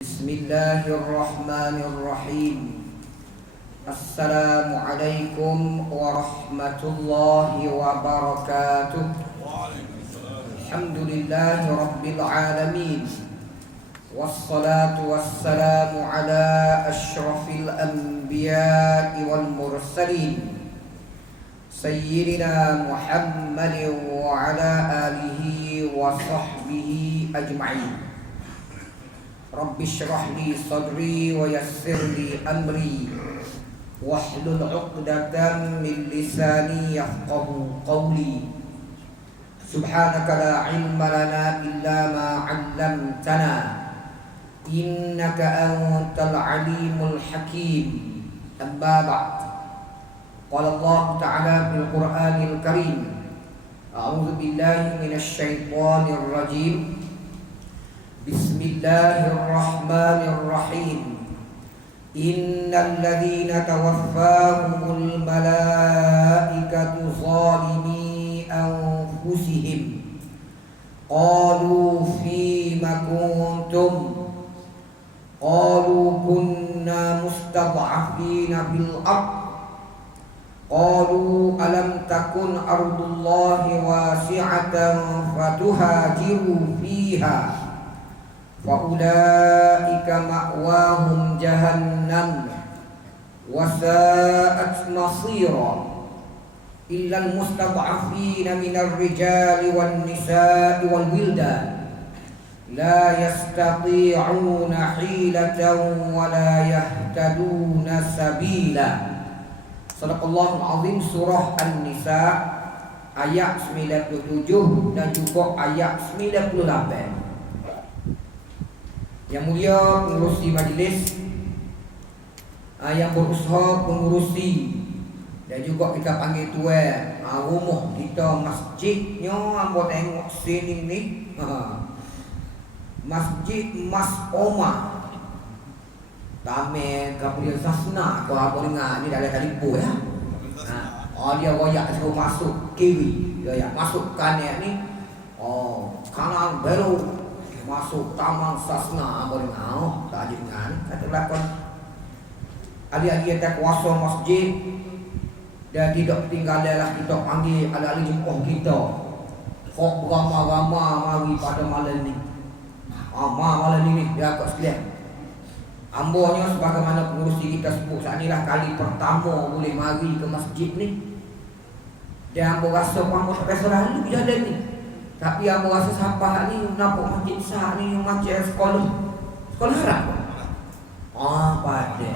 Bismillahirrahmanirrahim. Assalamualaikum warahmatullahi wabarakatuh. Alhamdulillahi rabbil alamin. Wassalatu wassalamu ala asyrafil anbiya'i wal mursalin Sayyidina Muhammadin wa ala alihi wa sahbihi ajma'in. Rabbi syrah li sadri wa yassir li amri wahlul 'uqdatam min lisani yafqahu qawli. Subhanaka la ilma lana illa ma 'allamtana innaka antal alimul hakim. Amma ba'd. Qala Allah ta'ala fil Qur'anil Karim. A'udzu billahi minasy syaithanir rajim. Bismillahirrahmanirrahim. Innal ladzina tawaffahumul malaikatu zalimi anfusihim qalu fima kuntum qalu kunna mustad'afina fil ardh qalu alam takun ardullahi wasi'atan fatuhajiru fiha Fa'ulaika ma'wahum jahannam Wasa'at masira Illal mustad'afina minar rijali wan nisa'i wal wildan La yastati'una hilatan wa la yahtaduna sabila. Sadaqallahul azim. Surah An-Nisa ayat 97 dan juga ayat 98. Yang mulia pengurusi majlis, yang berusaha pengurusi dan juga kita panggil tuan rumah kita, masjidnya hamba tengok sini ni, Masjid Mas Omar Tamil Kapil Sasna. Kau apa dengar ni dah ada telefon ya. Dia royak suruh masuk kiri, dia masuk kanan ni, kanan belok masuk Taman Sasna. Boleh ngau tak jangan kata belakon ahli-ahli yang tak kuasa masjid dan tidak tinggallah kita panggil ahli-ahli jemaah kita kok beramah-ramah mari pada malam ni. Malam ni dia kat sekalian, ambonya sebagaimana pengurusi kita sebut saat inilah kali pertama boleh mari ke masjid ni. Dan ambo rasa ambo tak biasa lalu jalan ni. Tapi yang merasa sahabat ni nampak masjid sah ni macam sekolah harap. Pada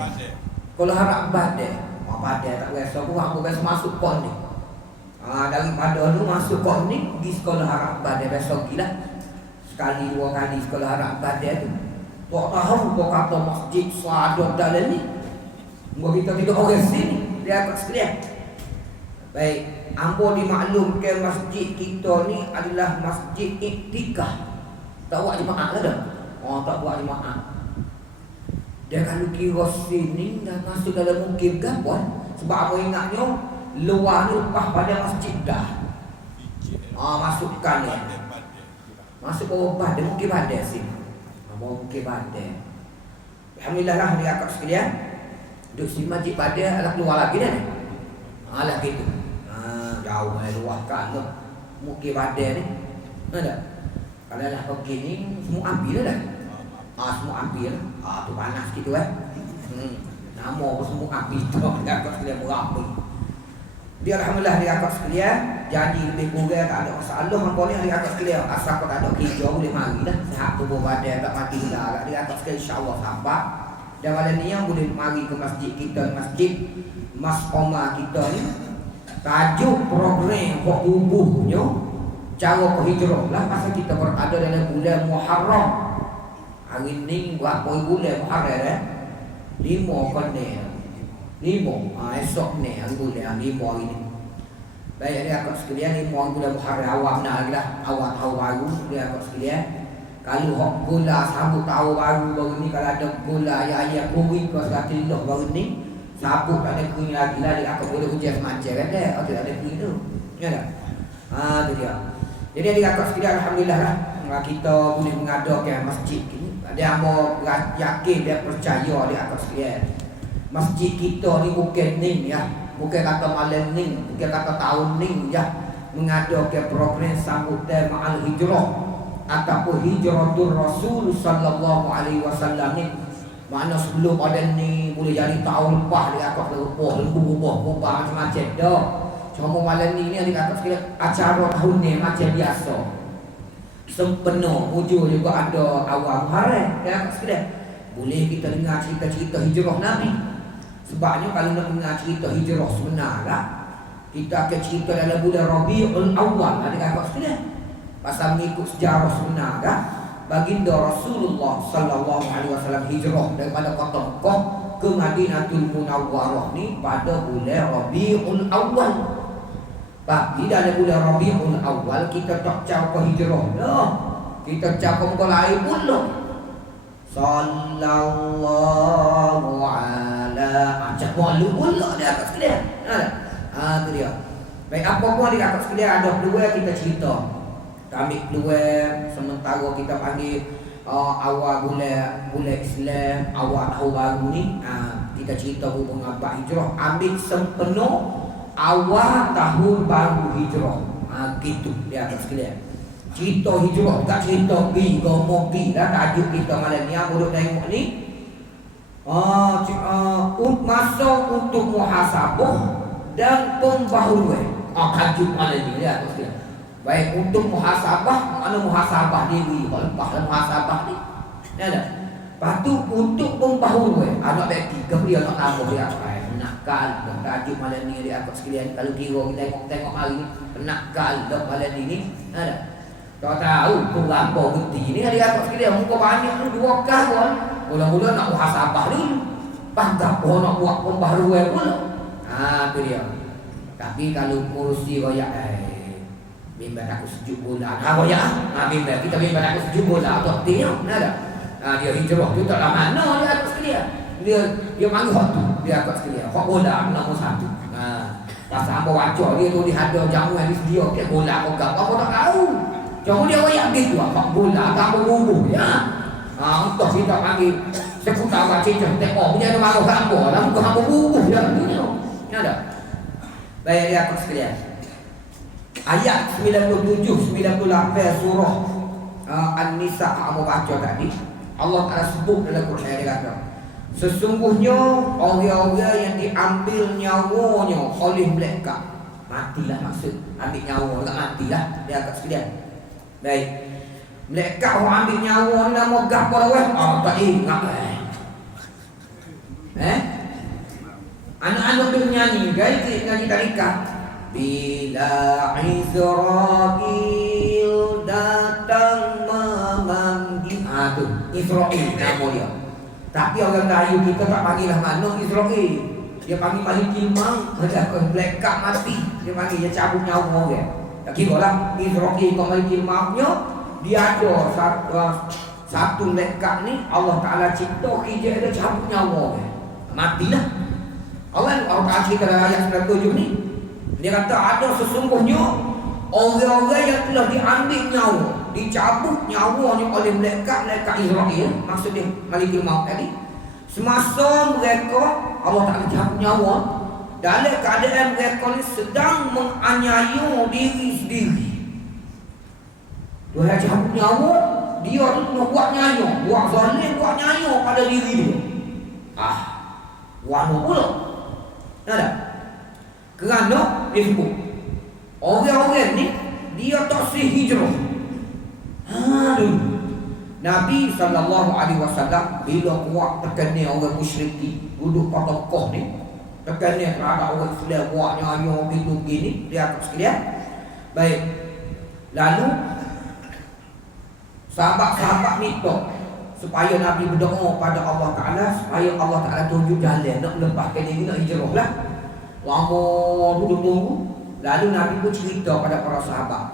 sekolah harap pada. Pada tak biasa pun aku biasa masuk kon ni. Daripada lu masuk kon ni di sekolah harap pada biasa gila. Sekali dua kali sekolah harap pada tu. Tak tahu kau kata masjid sadar dalam ni. Kita tidak orang sini dia akan sekalian. Baik. Ambo dimaklumkan masjid kita ni adalah masjid iktikaf. Tak buat jemaah ke dah? Tak buat jemaah. Dan kalau kira sini dah masuk dalam mungkin gabon. Sebab apa ingatnya luar ni lepas pada masjid dah. Masukkan ni. Masuk bawah badan mungkin badan sini. Bawah mungkin badan. Alhamdulillah lah dia akak sekalian. Duduk si masjid badan adalah keluar lagi dah ni. Alah gitu. Jauh luahkan tu mungkin badan ni ada. Kalau dah pergi ni semua ambil dah. Semua ambil. Tu panas gitu nama pun semua ambil tu. Dia akak sekalian berapi. Dia alhamdulillah dia akak sekalian jadi lebih kurang tak ada masalah. Hampa ni dia akak sekalian asal kau tak ada kerja boleh mari dah. Sihat tubuh badan tak mati dah. Dia akak sekalian insya-Allah sabar. Dan malam ni yang boleh mari ke masjid kita, Masjid Mas Omar kita ni. Tajuk program bubuhnya cara berhijrah lah pasal kita berada dalam bulan Muharram. Hari ni buat bulan Muharram 5 kena 5 esok ni hari bulan 5 hari ni. Baik dia akak sekalian 5 bulan Muharram awal benar lah, awal tahun baru dia akak sekalian. Kalau hok gula sambut tahun baru ni, kalau ada gula ayat-ayat kuih ke satilah baru ni sabuk tak ada kuih lagi lah, dia akan boleh hujan semacam kan dah. Tak ada kuih tu. Ya tak? Tu dia. Jadi adik kakak sekalian alhamdulillah lah kita boleh mengadakan masjid ini. Dia mau yakin, dia percaya dia akan sekalian. Masjid kita ni bukan ni ya, bukan kata malam ni, bukan kata tahun ni ya, mengadakan program sambutan ma'al hijrah ataupun hijratul Rasul sallallahu alaihi wasallam ni. Mana sebelum pada ni boleh jadi tahun lepas dia akan berubah, lembu-ubah macam-macam dah. Cuma malam ni dia kata sekalian acara tahun ni macam biasa. Sempena hujung juga ada awal Muharram ya sekalian. Boleh kita dengar cerita-cerita hijrah Nabi. Sebabnya kalau nak dengar cerita hijrah sebenarnya, kita akan cerita dalam bulan Rabiul Awal. Ada kata sekalian. Pasal mengikut sejarah sebenarnya, baginda Rasulullah sallallahu alaihi wasallam hijrah daripada kota Mekah ke Madinatul Munawwarah ni pada bulan Rabiul Awal. Tapi dalam bulan Rabiul Awal kita tak cakap hijrah dah. Kita cakap muka lain pula. Sallallahu ala acak malu pula dia atas sekalian. Tu dia. Baik, apa pun dia atas sekalian ada peluang kita cerita. Kami peluang sementara kita panggil awal bulan Islam, awal tahun baru ni, kita cerita hubungan abad hijrah. Ambil sepenuh awal tahun baru hijrah. Gitu dia atas sekalian. Cerita hijrah, tak cerita pergi, ngomong pergi lah. Tajuk kita malam ni, yang duduk tengok ni, masa untuk muhasabah dan pembaharuan. Tajuk malam ni dia atas sekalian. Baik, untuk muhasabah, mana muhasabah diri, lepas muhasabah ni ada. Lepas tu untuk pembaharuan, anak baik tiga dia nak tambah dia penakal. Tajuk malam ni dia atas sekalian. Kalau kira kita tengok hari ni, penakal dah malam ni ada. Kau tahu tu apa bukti ni hari atas sekalian. Muka banyak tu 2 kawan. Mula-mula nak muhasabah dulu. Lepas apa nak buat pembaharuan pula. Tu dia. Tapi kalau kursi royak, bimbang aku sejuk bola. Royak bimbang. Kita bimbang aku sejuk bola. Tak tengok. Dia hijrah tu tak lah mana dia atas sekalian. Dia manggil hak tu. Dia atas sekalian. Hak bola nombor 1. Pasal apa wajah dia tu dia ada jamuan di sedia. Dia bola kau apa tak tahu. Jangan dia royak gitu, apa bola, apa bubuh ya. Untuk kita panggil sekutar baca tengok punya ada marah gambar lah, bukan apa bubuh ya. Ada. Baik dia akan sekalian. Ayat 97 98 surah An-Nisa kamu baca tadi. Allah Taala sebut dalam Quran dia kata, sesungguhnya orang-orang yang diambil nyawanya oleh malaikat. Matilah maksud ambil nyawa enggak matilah dia akan sekalian. Baik. Malaikat orang ambil nyawa ni nama gapo dah weh? Tak ingat anak-anak tu nyanyi, guys, nyanyi tarikat. Bila Israel datang memanggil, tu Israel nama dia. Tapi orang Melayu kita tak panggil lah mana Israel. Dia panggil Malikul Maut. Malaikat mati. Dia panggil dia cabut nyawa dia. Tak kira lah Israel kau Malikul Mautnya. Dia ada satu malaikat ni Allah Ta'ala cipta kerja dia cabut nyawa dia. Matilah. Allah Ta'ala cerita dalam ayat 97 ni. Dia kata ada sesungguhnya orang-orang yang telah diambil nyawa, dicabut nyawanya oleh malaikat Israel. Maksudnya Malikul Maut tadi. Semasa mereka Allah Ta'ala cabut nyawa, dalam keadaan mereka ni sedang menganiaya diri sendiri. Dia cabut nyawa, dia tu nak buat nyayo, buat zalim, buat nyayo pada diri dia. Warna pula. Ada. Kerana dia sebut orang-orang ni dia tak sih hijrah. Nabi SAW bila kuat tekannya orang musyrikin duduk pada Mekah ni, tekannya terhadap orang Islam buat nyayo gitu begini, dia akan sekalian. Baik. Lalu sahabat-sahabat minta supaya Nabi berdoa pada Allah Ta'ala supaya Allah Ta'ala tunjuk jalan nak melepaskan diri, nak hijrah lah. Lama duduk tunggu. Lalu Nabi pun cerita pada para sahabat,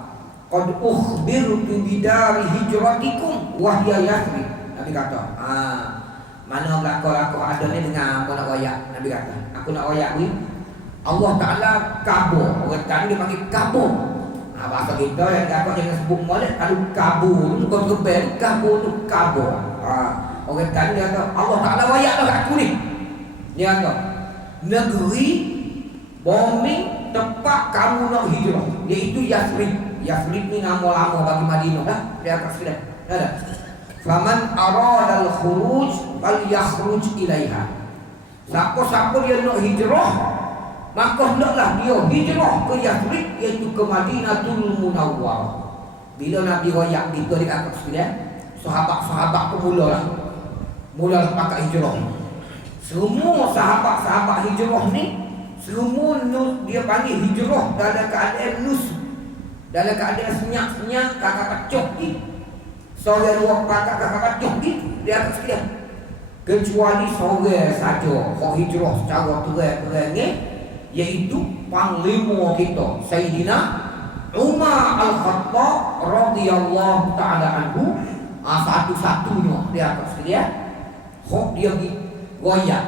qad ukhbirtu bidari hijratikum wahya Yathrib. Nabi kata, mana belakang ada ni dengan apa nak royak. Nabi kata, aku nak royak ni Allah Ta'ala kabur. Orang tadi dia panggil kabur. Bahasa kita yang kata jangan sebut molek. Kalau kabur tu kau terbel, kabur tu kabur. Orang kata dia kata Allah Ta'ala wayak dah kat aku ni. Dia kata negeri bombing tempat kamu nak hijrah, iaitu Yathrib. Yathrib ni nama lama bagi Madinah dah. Dia akan sudah. Ada. Faman arada al-khuruj fal yakhruj ilaiha. Siapa-siapa dia nak hijrah, maka hendaklah dia hijrah ke Yathrib, iaitu ke Madinatul Munawwarah. Bila Nabi royak kita dekat sekalian, sahabat-sahabat pun mula pakai hijrah. Semua sahabat-sahabat hijrah ni semua dia panggil hijrah dalam keadaan nus, dalam keadaan senyap-senyap, kakak kecoh ni. Seorang dua kakak kecoh ni dia akan sekalian. Kecuali seorang saja hak hijrah secara terang-terang ni, iaitu panglima kita Sayyidina Umar Al-Khattab radhiyallahu taala anhu. Satu-satunya dia akan sekalian hak dia goyak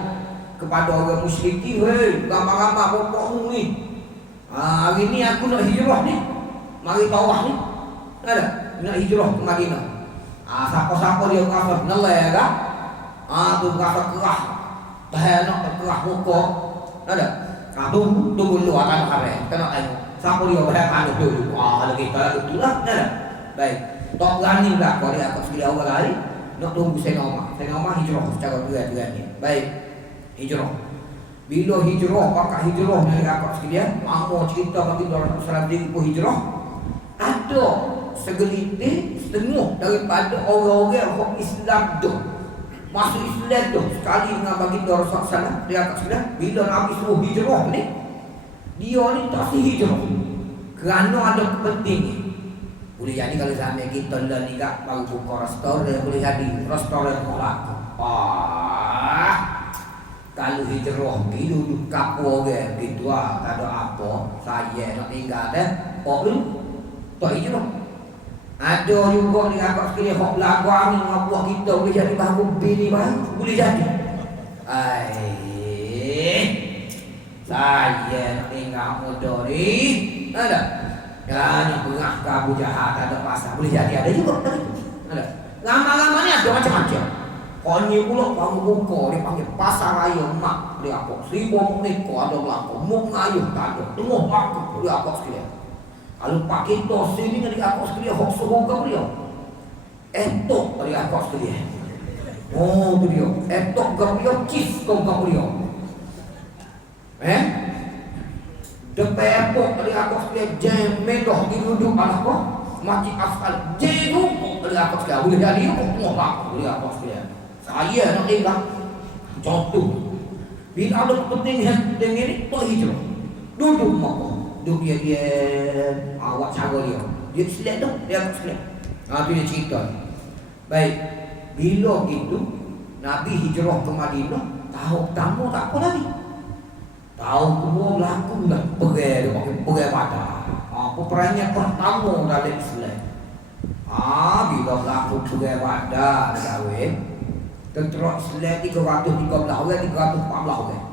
kepada orang musyrikin, hei ramai-ramai bopokmu ni, hari ni aku nak hijrah ni, mari tawaf ni, ada nak hijrah ke Madinah. Siapa-siapa dia rasa nelai kan, tu rasa kerah, dah nak kerah muka, ada. Tunggu dulu akan hari, kena tengok siapa dia berhak dulu. Kalau kita itulah, ada. Baik, tak berani lah kalau dia akan sekali orang lain. Nak tunggu Sayyidina Umar hijrah secara berat-berat ni. Baik, hijrah. Bila hijrah, pakai hijrah dari akak sekalian, apa cerita bagi Rasulullah SAW hijrah? Ada segelintir setengah daripada orang-orang yang Islam tu masuk Islam tu sekali dengan baginda Rasulullah SAW. Dia akak sekalian, bila Nabi suruh hijrah ni, dia ni tak si hijrah kerana ada kepentingan. Boleh jadi kalau sampai kita ni tak baru buka restoran, boleh jadi restoran tolak. Kalau hijrah bila kapur orang gitu tak ada apa, saya nak tinggal dah. Dulu tak hijrah. Ada juga ni agak sekali hok belakang ni buat kita boleh jadi baru bini baru boleh jadi. Saya nak tinggal muda ni. Ada. Dan berah ke Abu Jahal tak ada pasal. Boleh jadi ada juga. Ada. Lama-lama ni ada macam-macam. Kalau ni pula baru buka dia panggil pasar raya mak dia apa. 1000 ekor ada belakang. Muk ngayuh tak ada. Tengah baku dia apa sekalian. Kalau pakai tos sini dengan dia apa sekalian. Hok suruh ke dia. Etok dia apa sekalian. Oh tu dia. Etok ke dia. Kis ke dia. Depan airport dari aku sekalian jam megah di duduk apa masjid asal jam dari aku sekalian boleh jadi aku tengok aku dari aku sekalian saya nak tinggal contoh bila ada kepentingan dengan ini tak hijrah duduk mak duduk dia awak cara dia selek tu dia aku sekalian tu dia cerita. Baik, bila gitu Nabi hijrah ke Madinah tahun pertama tak apa lagi. Tahun kedua berlaku dah perang dia pakai perang Badar. Peperangan pertama dalam Islam. Bila berlaku perang Badar gawe tentera Islam 313 orang 314 orang.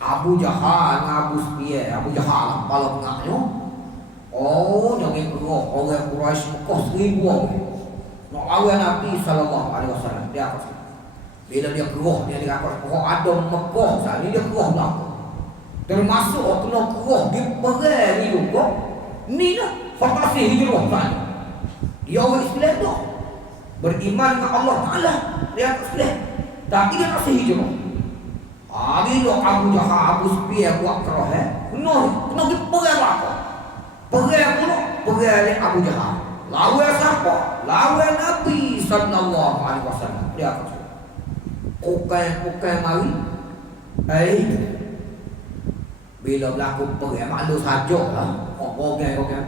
Abu Jahal dengan Abu Sufyan, Abu Jahal kepala pengaknya. Jangan gerah orang Quraisy Mekah 1000 orang. Nak lawan Nabi sallallahu alaihi wasallam. Dia apa? Bila dia gerah dia kata ada Mekah sekali dia gerah belakang. Termasuk kena kerah di perang ni juga. Ni lah fakasi hijrah kan. Dia orang Islam tu beriman dengan Allah Ta'ala. Dia Islam. Tapi dia tak hijrah. Bila Abu Jahal, Abu Sufyan buat kerah kena pergi perang apa? Perang pula perang Abu Jahal. Lawan siapa? Lawan Nabi sallallahu alaihi wasallam. Dia apa? Bukan mari. Bila berlaku perang maklum sajalah. Orang-orang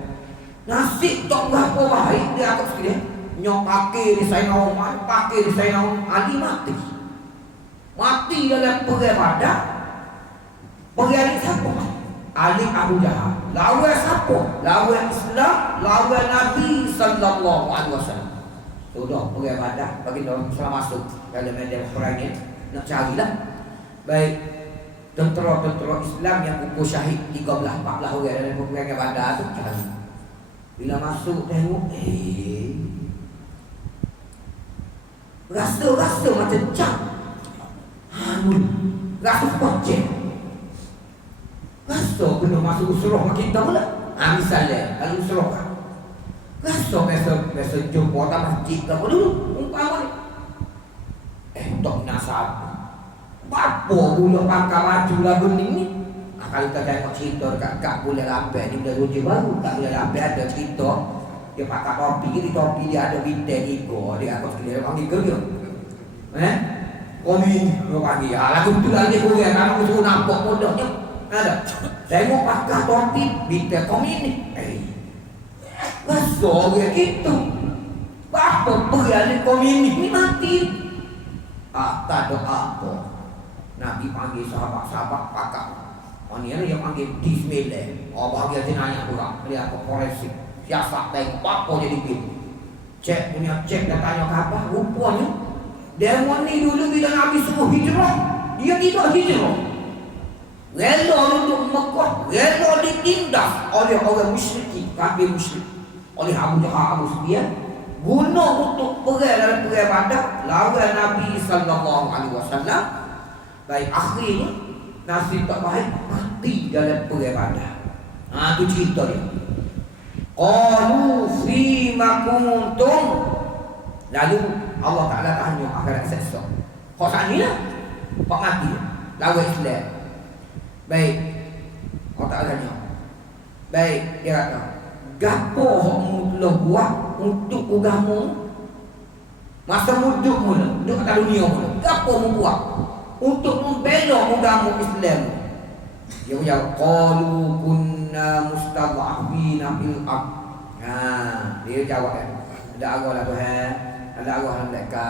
nasib tak berapa baik dia akan sekalian. Nyok pakai di Sayyidina Umar, pakai di Sayyidina Ali mati. Mati dalam perang Badar. Perang siapa? Ali Abu Jahal. Lawan siapa? Lawan Islam, lawan Nabi sallallahu alaihi wasallam. Sudah perang Badar bagi orang Islam masuk dalam medan perang ni nak carilah. Baik. Tentera-tentera Islam yang gugur syahid 13-14 orang dalam peperangan Badar tu cari. Bila masuk tengok Rasa-rasa macam cap. Rasa pocek. Rasa kena masuk usrah kita pula. Misalnya kalau usrah kan. Rasa biasa jumpa tak masjid ke apa dulu. Umpama ni. Tak nasab. Apa pula pangkal baju lagu ni? Kalau kita tengok cerita dekat Bulan Lampet ni, Bulan Rujuk baru, kat Bulan Lampet ada cerita dia pakai topi, di topi dia ada bintang ego, dia akan sekali dia panggil ke dia Komi dia panggil, lagu tu lah dia kurang, kamu suruh nampak modalnya ada, tengok pakai topi bintang komi ni rasa dia gitu apa perang komi ni mati tak ada apa Nabi panggil sahabat-sahabat pakai ni yang panggil Bismillah. Bahagia dia nanya orang. Dia apa forensik. Siasat tengok apa jadi bil. Cek punya cek dan tanya apa. Rupanya demon ni dulu bila Nabi suruh hijrah, dia tidak hijrah. Rela untuk Mekah, rela ditindas oleh orang musyrik, kafir musyrik. Oleh Abu Jahal, Abu Sufyan. Guna untuk perang dalam perang Badar lawan Nabi sallallahu alaihi wasallam. Baik akhirnya nasib tak baik mati dalam perang Badar. Tu cerita dia. Qalu fi ma kuntum. Lalu Allah Taala tanya akhirat seksa. Kau sani lah. Kau mati lawan Islam. Baik. Allah Taala tanya. Baik, dia kata, gapo hok lo buat untuk agama? Masa mudukmu duduk kat dunia mu. Gapo mu buat untuk membela agama Islam? Dia jawab, qalu kunna mustad'afina fil ard. Dia jawab ada Allah lah Tuhan, ada Allah lah mereka.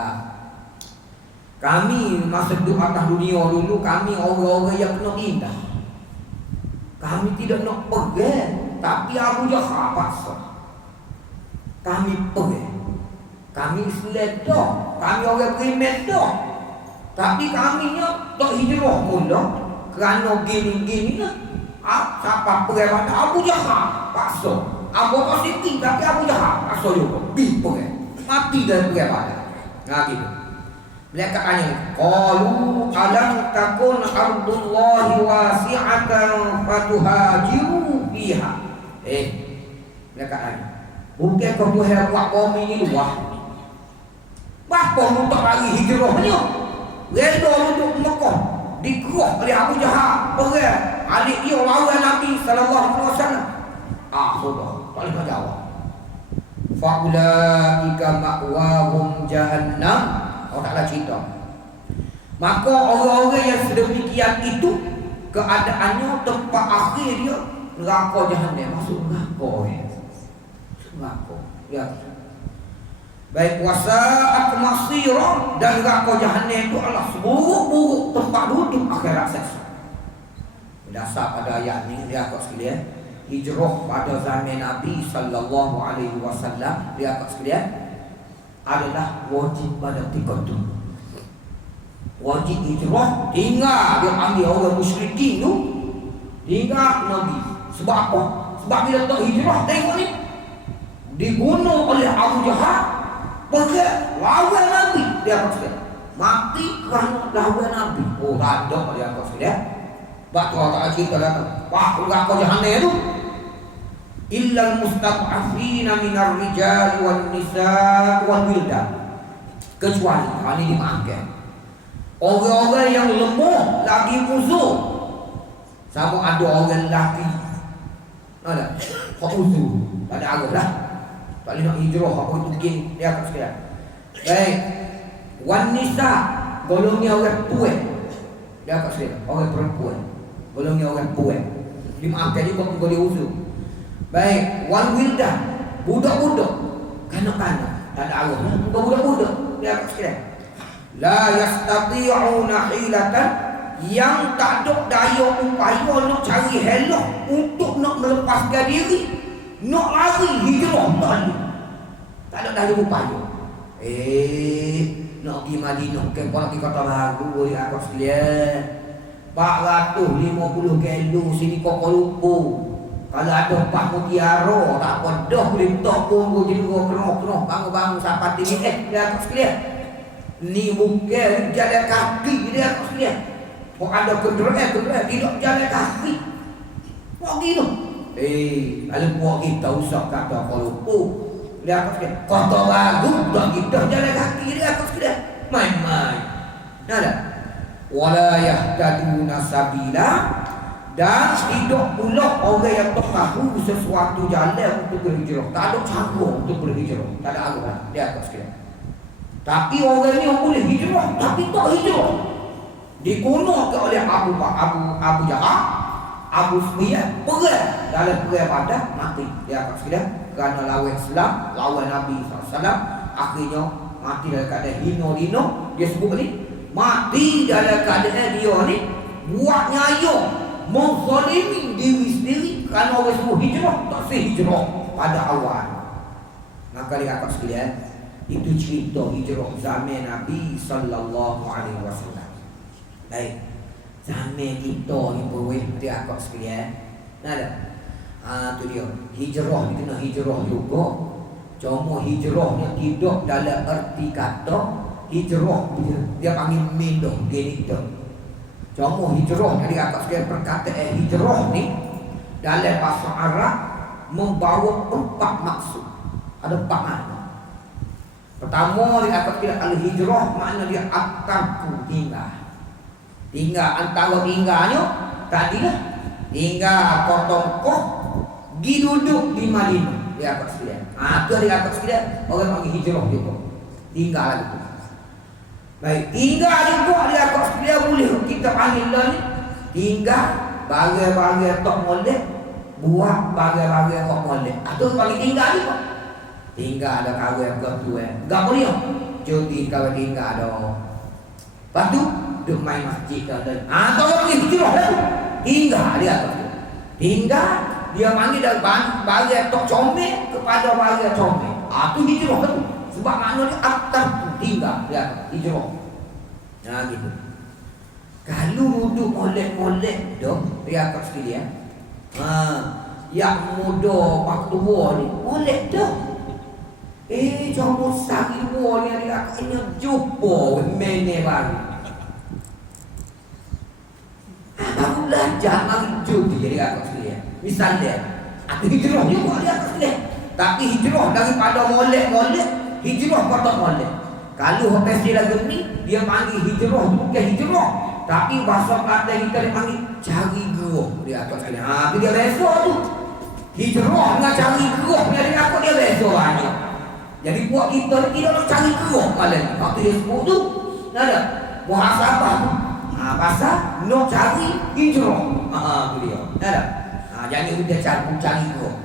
Kami masa duduk atas dunia dulu, kami orang-orang yang kena indah. Kami tidak nak pergi, tapi Abu Jahal paksa. Kami pergi. Kami Islam dah, kami orang beriman dah. Tapi kami nya tak hijrah pun dah. Kerana gini-gini lah. Siapa pergi pada Abu Jahal paksa. Abu tak sikit tapi Abu Jahal paksa juga. Pergi. Mati dan pergi pada. Gitu. Mereka tanya, qalu alam takun ardullahi wasi'atan fatuhajiru fiha. Mereka tanya, bukan kau Tuhan buat bumi ni luas. Bapa mu tak lagi hijrahnya. Reda untuk Mekah dikerah oleh Abu Jahal perang adik dia lawan Nabi sallallahu alaihi wasallam. Sudah, tak boleh jawab. Faulaika ma'wahum jahannam. Taklah cerita. Maka orang-orang yang sedemikian itu keadaannya tempat akhir dia neraka Jahannam, masuk neraka. Neraka. Ya. Baik wasa'at masira, dan neraka Jahannam itu adalah seburuk-buruk tempat duduk akhirat seksa. Berdasar pada ayat ini dia akak sekalian, hijrah pada zaman Nabi sallallahu alaihi wasallam dia akak sekalian adalah wajib pada tiga tu. Wajib hijrah, tinggal dia ambil orang musyrikin tu, tinggal Nabi. Sebab apa? Sebab bila tak hijrah, tengok ni, dibunuh oleh Abu Jahal, pergi lawan Nabi. Dia apa sekalian? Mati kerana lawan Nabi. Tak ada dia apa sekalian. Sebab tu Allah Ta'ala cerita kata, wah, neraka Jahannam tu illal mustad'afina minar rijal wan nisa wal wildan, kecuali ini dimaafkan orang-orang yang lemah lagi musuh, sama ada orang lelaki ada hak uzur, tak ada arah lah, tak boleh nak hijrah apa itu mungkin dia akan sekalian. Baik, wan nisa golongnya orang puan, dia akan sekalian orang perempuan, golongnya orang puan dimaafkan juga kalau dia uzur. Baik, wal wildan, budak-budak, kanak-kanak, tak ada arah, bukan budak-budak, dia akan sekalian. La yastati'una hilatan, yang tak ada daya upaya nak cari helok untuk nak melepaskan diri, nak lari hijrah tak ada. Tak ada daya upaya. Nak pergi Madinah ke pergi Kota Baru dia akan sekalian. 450 kilo sini Kuala Lumpur. Kalau ada 4 mutiara, tak apa dah boleh tak punggu je dua kerong-kerong bangun-bangun sampai tinggi dia akan sekalian. Ni bukan jalan kaki dia atas dia. Kau ada kenderaan tidak jalan kaki. Kau gitu. Kalau buat kita usah kata kalau dia atas dia. Kata bagus dah kita jalan kaki dia atas dia. Main-main. Nada. Wala yahtaduna sabila. Dan tidak pula orang yang tahu sesuatu jalan untuk berhijrah. Tak ada cara untuk berhijrah. Tak ada arahan dia atas dia. Tapi orang ni boleh hijrah, tapi tak hijrah. Digunakan oleh Abu Jahal, Abu Sufyan, perang dalam perang Badar mati dia akan sudah kerana lawan Islam, lawan Nabi SAW. Akhirnya mati dalam keadaan hina-hina. Dia sebut ni mati dalam keadaan dia ni buat nyayong, menzalimi diri sendiri kerana orang semua hijrah, tak sehijrah pada awal. Maka dia akan sekalian, itu cerita hijrah zaman Nabi sallallahu alaihi wasallam. Baik. Zaman kita ni pun dia akak sekalian. Ada. Tu dia. Hijrah ni kena hijrah juga. Cuma hijrahnya tidak dalam erti kata hijrah dia panggil mindoh gitu. Cuma hijrah jadi akak sekalian perkataan hijrah ni dalam bahasa Arab membawa 4 maksud. Ada 4 makna. Pertama dia akan tidak al-hijrah makna dia atarku tinggal antara tinggalnya tadilah tinggal kotongkoh di duduk di Madinah dia akan sekalian. Itu dia akan sekalian orang panggil hijrah juga tinggal itu. Baik, tinggal juga dia akan sekalian boleh kita panggil lah ni tinggal bagai-bagai tak molek buat bagai-bagai tak molek. Itu panggil tinggal juga. Tinggal ada kawan bertuan. Enggak boleh. Jadi kawan tinggal ada. Lepas tu dia main masjid dah. Kalau pergi hijrah dah. Tinggal dia tu. Tinggal dia panggil dari bagian tok comel kepada bagian comel. Tu hijrah tu. Sebab maknanya atas tu tinggal dia hijrah. Gitu. Kalau duduk molek-molek dah dia akan sekalian. Yang muda waktu tua ni molek dah. Cuma sehari dua ni dia kena jumpa mene baru. Baru belajar mari jumpa jadi agak sekalian. Misalnya, aku hijrah juga dia agak sekalian. Tapi hijrah daripada molek-molek, hijrah kata molek. Kalau habis dia lagu ni, dia panggil hijrah bukan hijrah. Tapi bahasa Kelantan kita dia panggil cari geruh dia agak sekalian. Itu dia biasa tu. Hijrah dengan cari geruh dia agak dia biasa banyak. Jadi buat kita tidak nak cari keruh kalian. Waktu dia sebut tu, ada muhasabah tu. Pasal nak cari hijrah. Tu dia. Ada. Jangan dia cari keruh.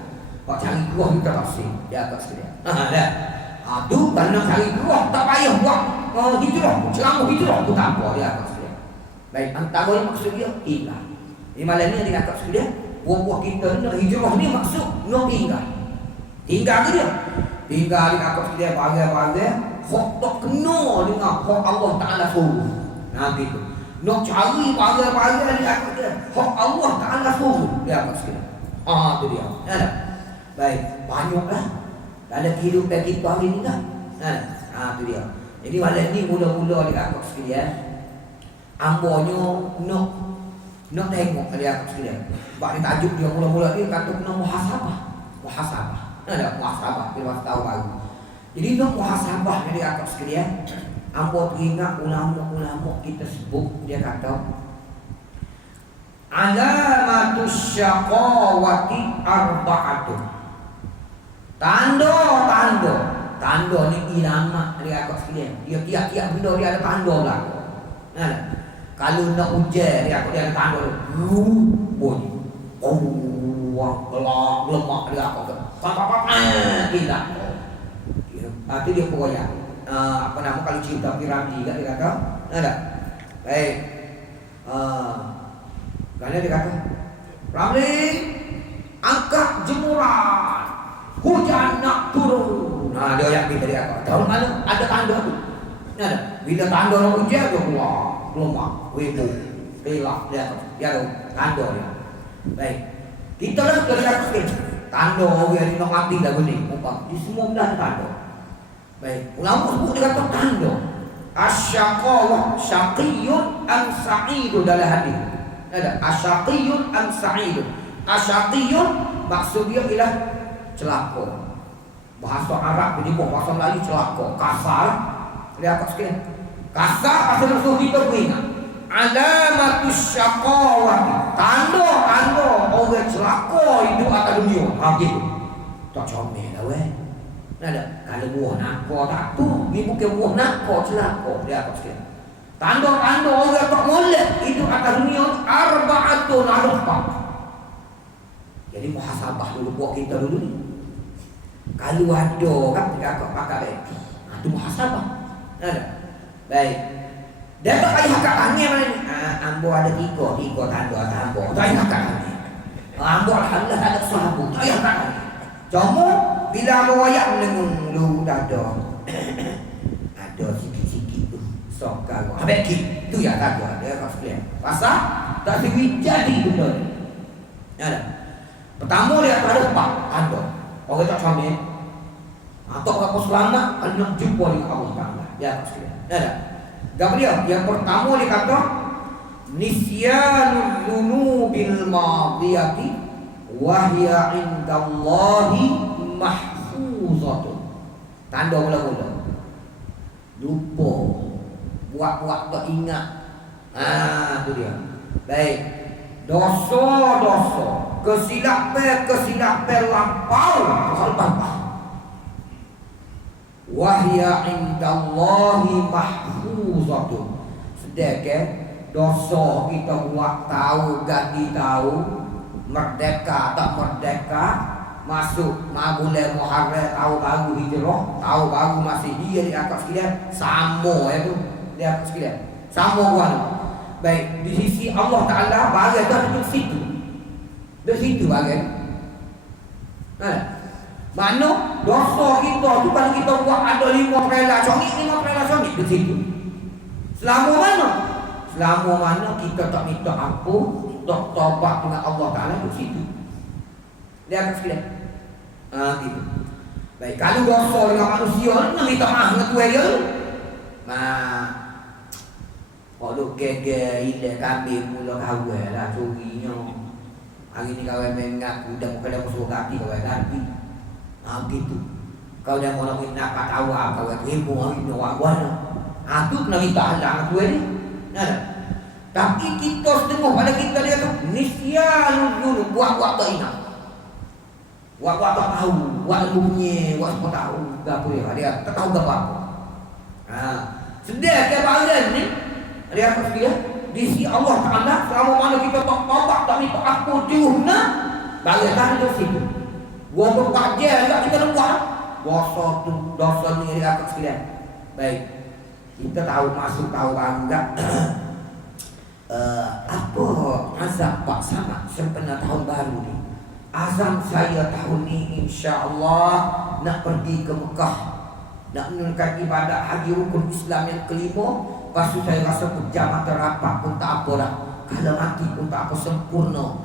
Kalau cari keruh kita pasti dia akan sedia. Ada. Tu kalau nak cari keruh tak payah buat hijrah. Ceramah hijrah tu tak apa dia akan sedia. Baik, antara yang maksud dia tinggal. Di malam ni dia akan sedia. Buat-buat kita nak hijrah ni maksud nak tinggal. Tinggal ke dia? Tinggal di atas dia bagai-bagai hak tak kena dengan hak Allah Ta'ala suruh. Gitu. Nak cari bagai-bagai di atas dia hak Allah Ta'ala suruh di atas dia. Tu dia. Ada. Baik, banyaklah dalam kehidupan kita hari ni kan. Tu dia. Jadi malam ni mula-mula di atas dia ambonya nak tengok di atas dia. Sebab dia tajuk dia mula-mula dia kata kena muhasabah. Ada muhasabah dia masih tahu baru. Jadi nak muhasabah dari akak sekalian. Ambo teringat ulama-ulama kita sebut dia kata alamatus syaqawati arba'atun. Tanda ni ilamat dari akak sekalian. Dia tiap-tiap benda dia ada tanda lah. Kalau nak hujan dia ada tanda bunyi. Gelap lemak dia apa tu? Hilang. Itu dia koyak. Apa nama kalau cinta piramidi kan dia kata? Ada. Baik. Kerana dia kata, Ramli, angkat jemuran, hujan nak turun. Dia yang kita dia kata. Tahu mana ada tanda tu? Ada. Bila tanda orang hujan dia keluar, lemak, wibu, hilang dia. Dia ada tanda dia. Baik. Kita lah kerja sikit. Tanda orang yang nak mati dah gini. Di semua belah tanda. Baik. Ulama sebut dia kata tanda. Asyaqawah syaqiyun am sa'idun dalam hadis. Ada asyaqiyun am sa'idun. Asyaqiyun maksudnya ialah celaka. Bahasa Arab ini bahasa Melayu celaka, kasar. Lihat sikit. Kasar asal usul kita ingat. Alamatus syaqawah. Tanda-tanda orang celaka hidup atas dunia. Ha gitu. Tak comel dah weh. Ada kalau buah nako tak tu. Ni bukan buah nako celaka. Lihat sikit. Tanda-tanda orang tak molek hidup atas dunia arba'atun arba'. Jadi muhasabah dulu buat kita dulu ni. Kalau ada kan kita pakai baik. Itu muhasabah. Ada. Baik. Dia tak payah kat angin mana ni. Ambo ada tiga tanda ambo. Tak payah kat angin. Ambo alhamdulillah tak ada sahabu. Tak payah kat angin. Cuma bila ambo wayak menengung lu dah ada. Ada sikit-sikit tu. Sokal. Habis tu ya tak ada. Dia kau sekalian. Pasal tak segi jadi benda ni. Ada. Pertama dia ada empat ada. Orang tak comel. Atau kau selamat kalau nak jumpa dengan Allah Taala. Ya sekalian. Ada. Gabriel yang pertama dia kata nisyanul dzunubil madiyati wa hiya indallahi mahfuzatun. Tanda mula-mula. Lupa. Buat-buat tak ingat. Tu dia. Baik. Dosa-dosa, kesilapan lampau, lampau. Wahya indallahi mahfuzatun. Sedekah dosa kita buat tahu ganti tahu, merdeka tak merdeka, masuk bulan Muharram tahu baru hijrah, tahu baru masih dia di atas sekalian, sama tu di atas sekalian, sama buat. Baik di sisi Allah Taala bagai tu di situ, di situ bagai. Mana dosa kita tu kalau kita buat ada 5 perela congit di situ. Selama mana? Selama mana kita tak minta ampun, tak taubat dengan Allah Taala di situ. Lihat sekalian. Gitu. Baik, kalau dosa dengan manusia nak minta maaf dengan Tuhan dia. Kalau keke ile kambing mula kawal lah curinya. Hari ni kawal mengat udah muka musuh kaki kawal ganti. Gitu. Kau dah mau nak nak tahu apa kau ibu hari ni awak buat. Tu kena minta halang tu ni. Tapi kita setengah pada kita dia tu nisyanul dulu buat tak ingat. Buat tak tahu, buat bunyi, buat apa tahu gapo dia tak tahu gapo apa. Sedih ke bagian ni dia apa dia di sisi Allah Taala selama mana kita tak taubat tak minta ampun juhna bagian tu situ. Gua berpajar enggak kita buat. Dosa ni dia akan sekalian. Baik. Kita tahu masuk tahu enggak apa azab Pak Samad sempena tahun baru ni. Azam saya tahun ni insya-Allah nak pergi ke Mekah. Nak menunaikan ibadah haji rukun Islam yang kelima. Lepas tu saya rasa berjamaah terapat pun tak apa dah. Kalau mati pun tak apa sempurna.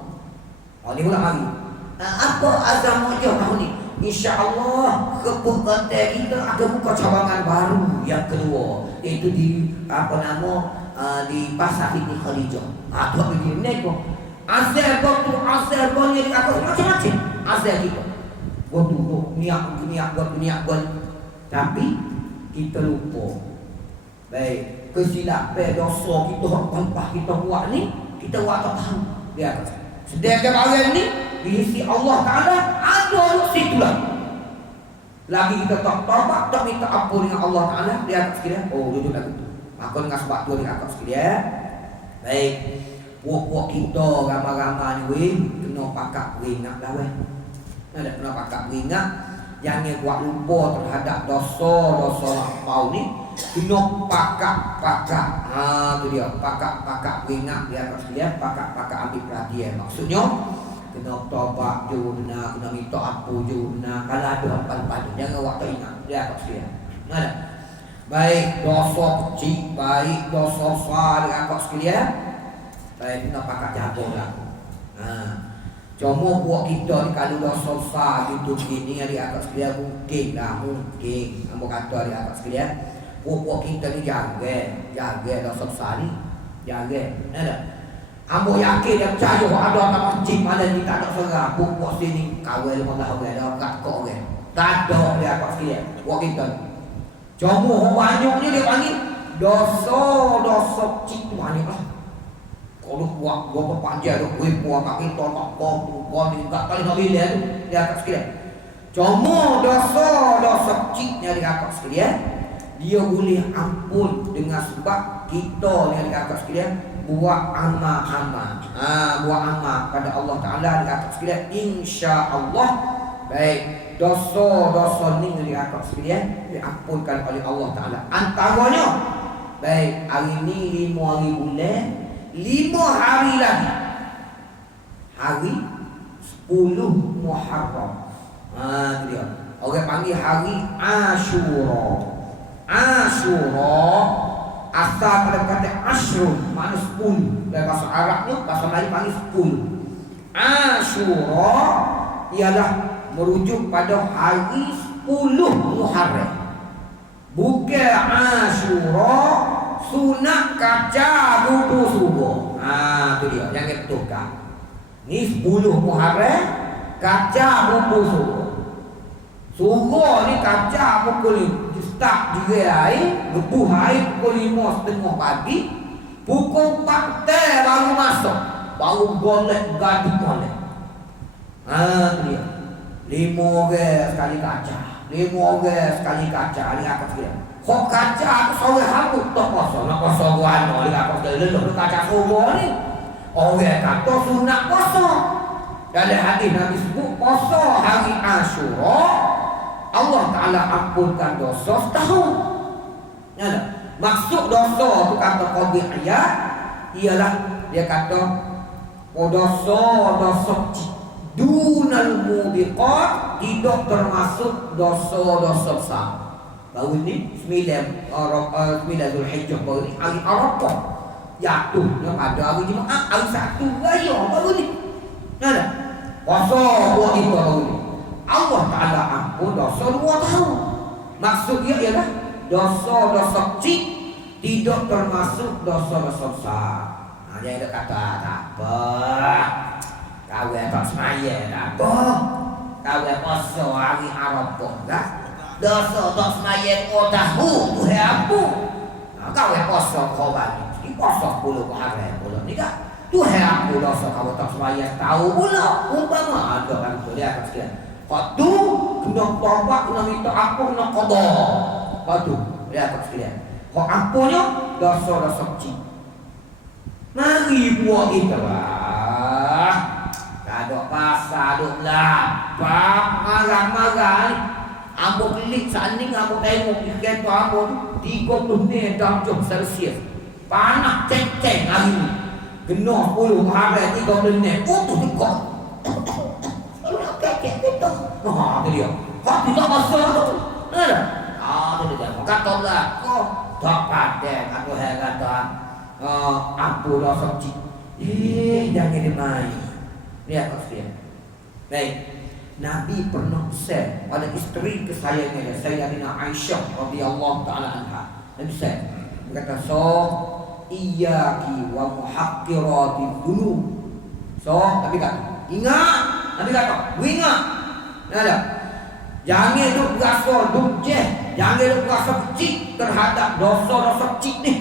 Ni pula mari. Apa azam wajah tahun ni? InsyaAllah kebukaan kita akan buka cabangan baru yang kedua, iaitu di di Pasar Siti Khadijah. Tu begini ni kok. Azal banyak macam-macam. Azal kita. Buat niat buat. Tapi kita lupa. Baik, kesilapan dosa kita tanpa kita buat ni, kita buat tak tahu. Dia sedangkan bagian ni di sisi Allah Taala ada di situ lah. Lagi kita tak taubat, tak minta ampun dengan Allah Taala di atas sekalian. Duduk lagu tu. Maka dengan sebab tu di atas sekalian. Baik. Puak-puak kita ramai-ramai ni weh kena pakak beringat lah weh. Ada kena pakak beringat. Jangan buat lupa terhadap dosa-dosa lampau ni. Kena pakak. Tu dia. Pakak beringat di atas sekalian. Pakak ambil perhatian. Maksudnya kena taubat juna, kena minta ampun juna. Kalau ada apa-apa jangan waktu ingat dia atas sekalian. Ada. Baik dosa kecil, baik dosa besar di atas sekalian. Baik kena pakak jaga lah. Cuma buat kita ni kalau dosa besar gitu begini di atas sekalian mungkin. Ambo kata di atas sekalian. Puak kita ni jaga dosa besar ni. Jaga. Ada. Ambo yakin dan percaya ada orang masjid mana ni tak ada serang. Puak sini kawal 15 orang dah kat kok orang. Tak ada dia kat sini. Puak kita. Cuma banyak ni dia panggil dosa kecil tu banyak lah. Kalau buat berapa panjang tu, puak kat kita tak kau ni tak kali nak bila tu dia kat sini. Cuma dosa kecil yang dikatakan sekalian, dia boleh ampun dengan sebab kita yang dikatakan sekalian buat amal-amal. Buat amal pada Allah Ta'ala dikatakan sekalian insya-Allah. Baik, dosa-dosa ni yang dikatakan sekalian diampunkan oleh Allah Ta'ala. Antaranya, baik, hari ni 5 hari bulan, 5 hari lagi. Hari 10 Muharram. Itu dia. Orang panggil hari Ashura. Ashura asal pada kata Ashrun, makna 10. Dalam bahasa Arab tu, bahasa Melayu panggil 10. Ashura ialah merujuk pada hari 10 Muharram. Bukan Ashura sunat kaca bubu subuh. Itu dia. Jangan betulkan. Ni 10 Muharram kaca bubu subuh. Subuh ni kaca pukul start juga air, lebuh air pukul 5:30 pagi, pukul 4 baru masuk, baru golek gaduh golek. Dia 5 orang sekali kaca, 5 orang sekali kaca. Ni apa dia? Kok kaca tu sore habis tak kosong, nak kosong guano ni apa dia leluh kaca subuh ni. Orang kata sunat kosong. Dalam hadis Nabi sebut puasa hari Ashura Allah Ta'ala ampunkan dosa setahun. Ya, maksud dosa tu kata qadi ayat ialah dia kata dosa dunal mubiqat, tidak termasuk dosa-dosa besar. Baru ni 9 Zulhijjah baru ni hari Arafah jatuh yang ada hari Jumaat hari Sabtu raya baru ni. Ya, puasa buat itu baru ni. Allah Ta'ala ampun dosa 2 tahun. Maksud dia ialah dosa-dosa kecil tidak termasuk dosa-dosa besar. Dia ada kata tak apa, kau tak semaya tak apa, kau puasa hari Arafah tak, dosa tak semaya 2 tahun tu apa? Kau puasa kau balik, puasa 10 hari pula ni tak? Tu apa dosa kau tak semaya tahu pula. Umpama ada kan tu dia akan sekian. Waktu kena taubat, kena minta ampun, kena qada. Waktu dia akan sekalian. Kau ampunnya dosa-dosa kecil. Mari buat kita lah. Tak ada pasal, duk lapar, marah-marah ni. Ambo pelik saat ni, ambo tengok di kereta ambo 30 darjah Celsius. Panas ceng-ceng hari ni. Kena 10 hari 30 ni. Oh tu dekat. Itu dia. Kau tidak masuk tu. Ada. Itu dia. Katalah kau tak pakai. Kata saya kata ampun dosa kecil. Jangan dimain. Lihat kau sekalian. Baik. Nabi pernah share pada isteri kesayangannya Sayyidatina Aisyah radhiyallahu taala anha. Nabi share. Dia kata iyyaki wa muhaqqirati dhunub. Nabi kata, ingat. Nabi kata, ingat. Ada. Jangan duk berasa dukjeh, jangan duk berasa kecil terhadap dosa-dosa kecil ni.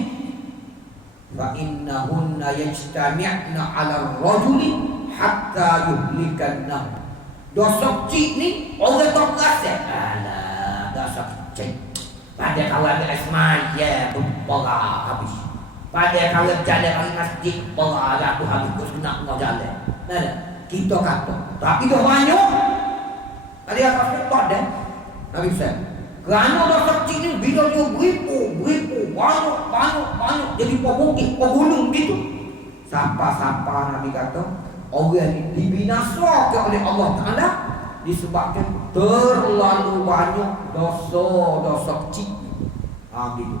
Fa innahunna yajtami'na 'ala ar-rajuli hatta yuhlikanna. Dosa kecil ni orang tak berasa. Alah, dosa kecil. Pada kawan asma ya berpara habis. Pada kawan jalan pergi masjid berada tu habis kena jalan. Ada. Kita kata, tapi dah banyak. Tadi apa tak ada? Nabi saya. Kerana dosa kecil ni bila dia beripu, banyak jadi bukit, gunung gitu. Sampai Nabi kata, orang ni dibinasakan oleh Allah Ta'ala disebabkan terlalu banyak dosa-dosa kecil. Gitu.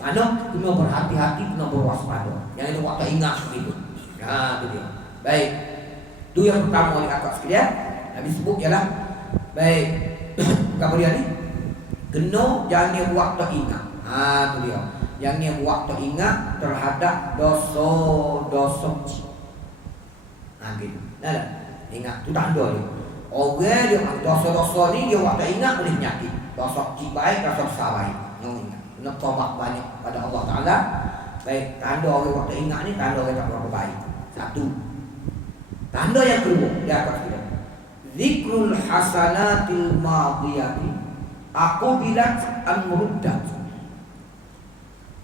Mana kena berhati-hati, kena berwaspada. Yang ini waktu ingat gitu. Itu dia. Baik. Itu yang pertama oleh kakak sekalian. Nabi sebut ialah baik. Kemudian ni kena jangan buat tak ingat. Tu dia. Yang ni buat teringat terhadap dosa-dosa kecil. Gitu. Nah, ingat tu tanda dia. Orang dia dosa-dosa ni dia buat teringat boleh penyakit. Dosa kecil baik, dosa besar baik. Ingat. Nak tobat banyak pada Allah Taala. Baik, tanda orang buat teringat ni tanda orang tak berapa baik. Satu. Tanda yang kedua, dia akan kita. Zikrul hasanatil madiyati aqbilat an-muruddat.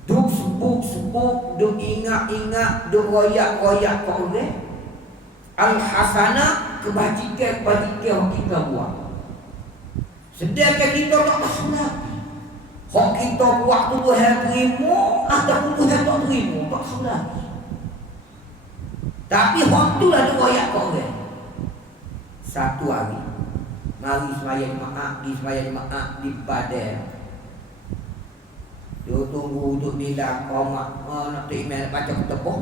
Duk sebut-sebut, duk ingat-ingat, duk royak-royak kau ni. Al-hasanah, kebajikan-kebajikan yang kita buat. Sedangkan kita tak tahu lagi. Hak kita buat tu Tuhan terima ataupun Tuhan tak terima, tak tahu lagi. Tapi hak tu lah tu royak kau ni. Satu hari mari sembahyang jemaah di Padang. Dia tunggu untuk bilang komak nak terima macam tepuk.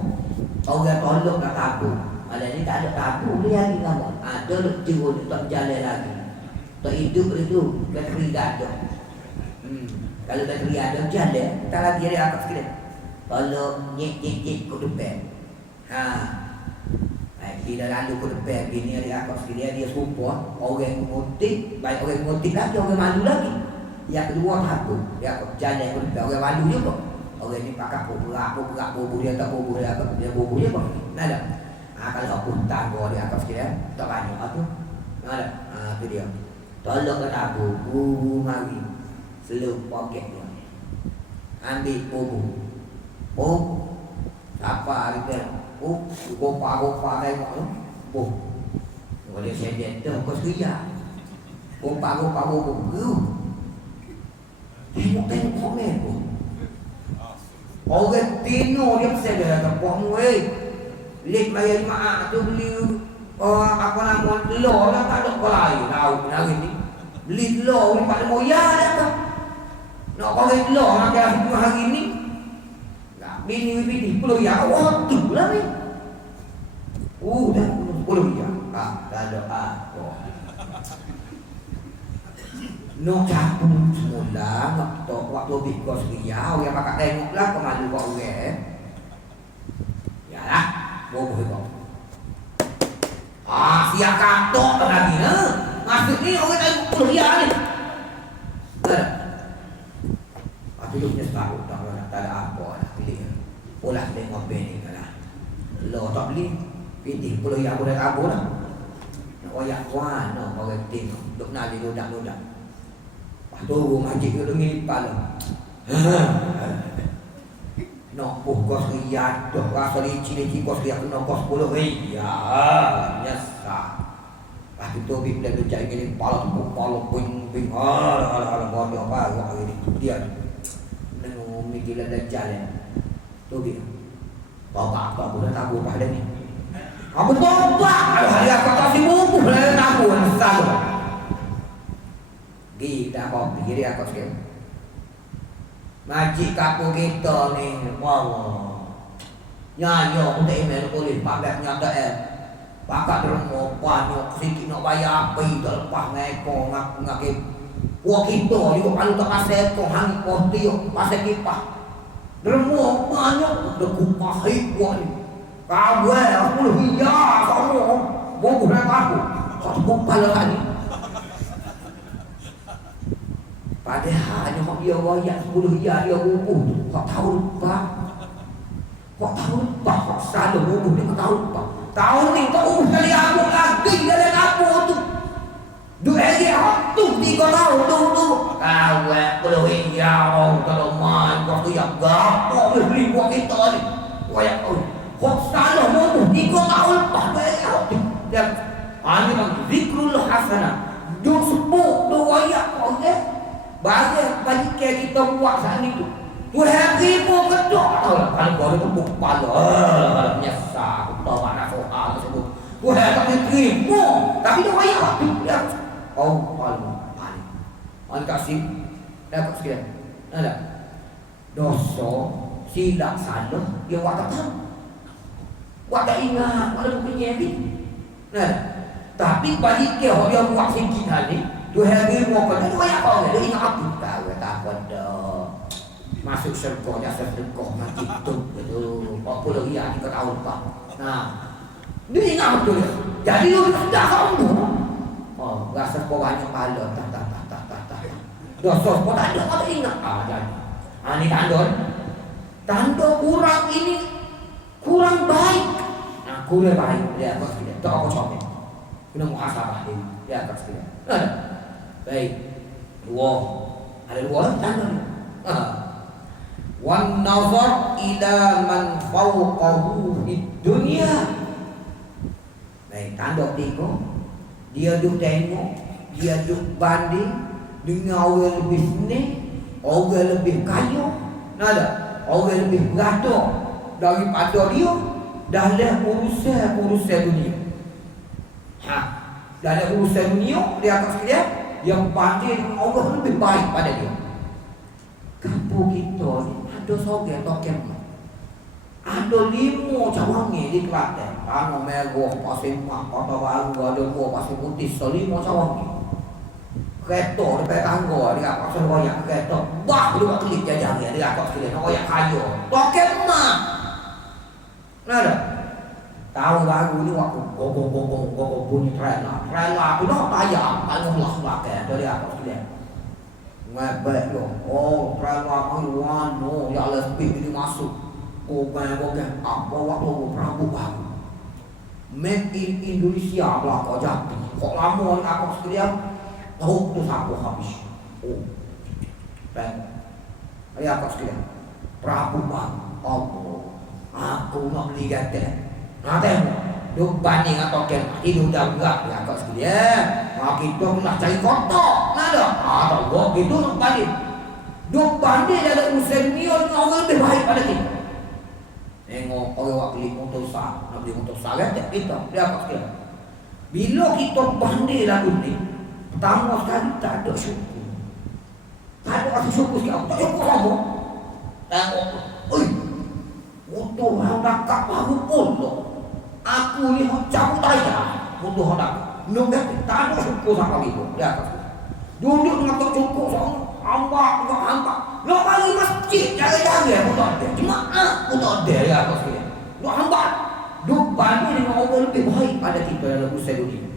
Orang tolong nak tabung. Malah ni tak ada tabung dia lagi kamu. Ada turun tak jalan lagi. Tak hidup itu bateri ada. Kalau bateri ada jalan, tak lagi ada apa sikit. Kalau nyek ke depan. Bila lalu ke depan gini dia akak sekali dia serupa orang ngotik, baik orang ngotik lagi, orang malu lagi. Yang kedua satu, dia jalan ke depan orang malu juga. Orang ni pakai berak bobo dia tak bobo dia apa, dia bobo dia apa. Nada. Kalau pun tanggo dia akak sekali tak banyak tu. Nada. Tu dia. Tolong ke tabu, mari. Seluk poket dia. Ambil bobo. Apa hari tu? Gopa tengok tu. Kalau dia sedek tu kau seria. Gopa tengok mereka. Orang tino dia mesti dia kata puak lek bayar jemaah tu beli apa nama telur lah tak ada kau lain lauk hari ni. Beli telur ni pada moya dah tu. Nak goreng telur nak hari tu hari ni. Bini perlu ya waktu lah ni. Dah perlu ya. Tak ada apa. Nak capung semula, nak tok waktu bikos riau yang pakai tengoklah kemalu kau orang. Yalah, bobo kau. Siap katok lagi nah. Maksud ni orang tengok perlu ya ni. Hidupnya setahun tak ada apa dah pilih. Polah tengok bini lah. Lo tak beli, pilih puluh yang boleh kabur lah. Nak oyak kuan, no, orang tengok. Duk nali lodak-lodak. Lepas tu ngaji ke dengin kepala. Nak kos riyad, duk rasa licin kos riyad kena kos 10 riyad. Nyasa. Lepas tu bila dia cari kini kepala tu, kepala ping. Alah, bodoh apa hari ni. Dia nengok mikir dah jalan. Tu dia. Tobat tak boleh tabu pada ni. Apa tobat? Hari aku kasih buku boleh tabu asal. Kita kopi dia aku sikit. Majik kapu kita ni, wallah. Nyanyo untuk email boleh pakai nyata pakai dermo banyak sikit nak bayar api terlepas ngeko ngake. Puak kita juga kalau tak pasal kau hang poti pasal kipas. Dermo banyak dah kupahit buat ni. Kau aku hiya kamu. Bobo nak aku. Kau kepala tadi. Padahal hanya hak dia royak 10 hiya dia bobo. Kau tahu lupa. Kau salah bobo dia kau tahu lupa. Tahu ni kau kali aku lagi dalam aku tu. Dua hak tu 3 tahun tu. Kau perlu hiya kalau main kau tu yang gapo boleh beli buat kita ni. Royak kau. Kau salah bobo 3 tahun lepas bayar tu. Dan ini bang zikrul hasanah. Duk sebut tu royak kau bagi kita buat saat ni tu. Tu hari pun kedok tahu lah. Kalau kau ada tepuk kepala. Nyasa aku tahu mana soal tersebut. Tu hari tak terima. Tapi dia royak waktu dia. Oh, paling. Orang kasih. Dapat sekian. Ada. Dosa, silap salah, dia buat tak tahu. Buat tak ingat, buat tak punya habit. Nah, tapi balik ke dia buat sikit hari, tu hari mau kena dia royak kau. Dia ingat aku tahu tak pada. masuk syurga jasa sedekah mati tu betul 40 riyal kita tahu tak. Nah dia ingat betul ya. Jadi dia sudah kamu rasa korangnya pala tak dosa pun tak ada kau ingat jadi ni tanda kurang ini kurang baik. Kurang baik dia apa sekalian tak aku comel kena muhasabah dia apa sekalian ada baik dua ada dua tanda wan nazar ila man fawqahu fid dunya. Baik tanda tiga dia duk tengok dia duk banding dengan orang lebih senang orang lebih kaya ada orang lebih berada daripada dia dalam urusan dunia. Dalam urusan dunia dia akan sekalian yang pandai dengan Allah lebih baik pada dia. Kampung kita ni ada seorang token. Ada 5 cawangan di Kelantan. Tanah Merah, Pasir Mak, Kota Baru, ada 2 Pasir Putih, 5 cawangan. Kereta depan tangga dia pasal royak kereta. Bah dia buat klik jajang dia atas sekalian royak kayu. Token mak. Ada. Tahun baru ni waktu gogong bunyi trailer tu dah tayang kalau belakang dari atas sekalian. Ngabek tu. Oh, trailer maluan no ya Allah speed ini masuk. Gogong apa waktu Prabu baru. Made in Indonesia lah kau jatuh. Kok lama ni atas sekalian. Tahu tu siapa habis. Dan ayah apa sekalian? Prabu bang, aku nak beli gata. Tengok, duk banding atau ken hidup dah berat ya apa sekalian. Kita nak cari kotak, ada. Tahu gitu nak banding. Duk banding dalam urusan dunia dengan orang lebih baik pada kita. Tengok orang wak beli motor sah, nak beli motor sah kan? Kita dia apa sekalian? Bila kita banding lagu ni. Pertama sekali tak ada syukur. Tak ada rasa syukur sikit. Tak syukur sama. Tengok. Motor yang dakak baru pun tu. Aku ni cabut tayar. Motor yang dakak. Nombor tak ada syukur sama itu. Dia atas. Duduk dengan tak syukur sama. Hamba. Nak balik masjid. Jaga-jaga pun tak ada. Jemaah pun tak ada. Dia atas. Nak hamba. Duk banding dengan orang lebih baik pada kita dalam usaha dunia.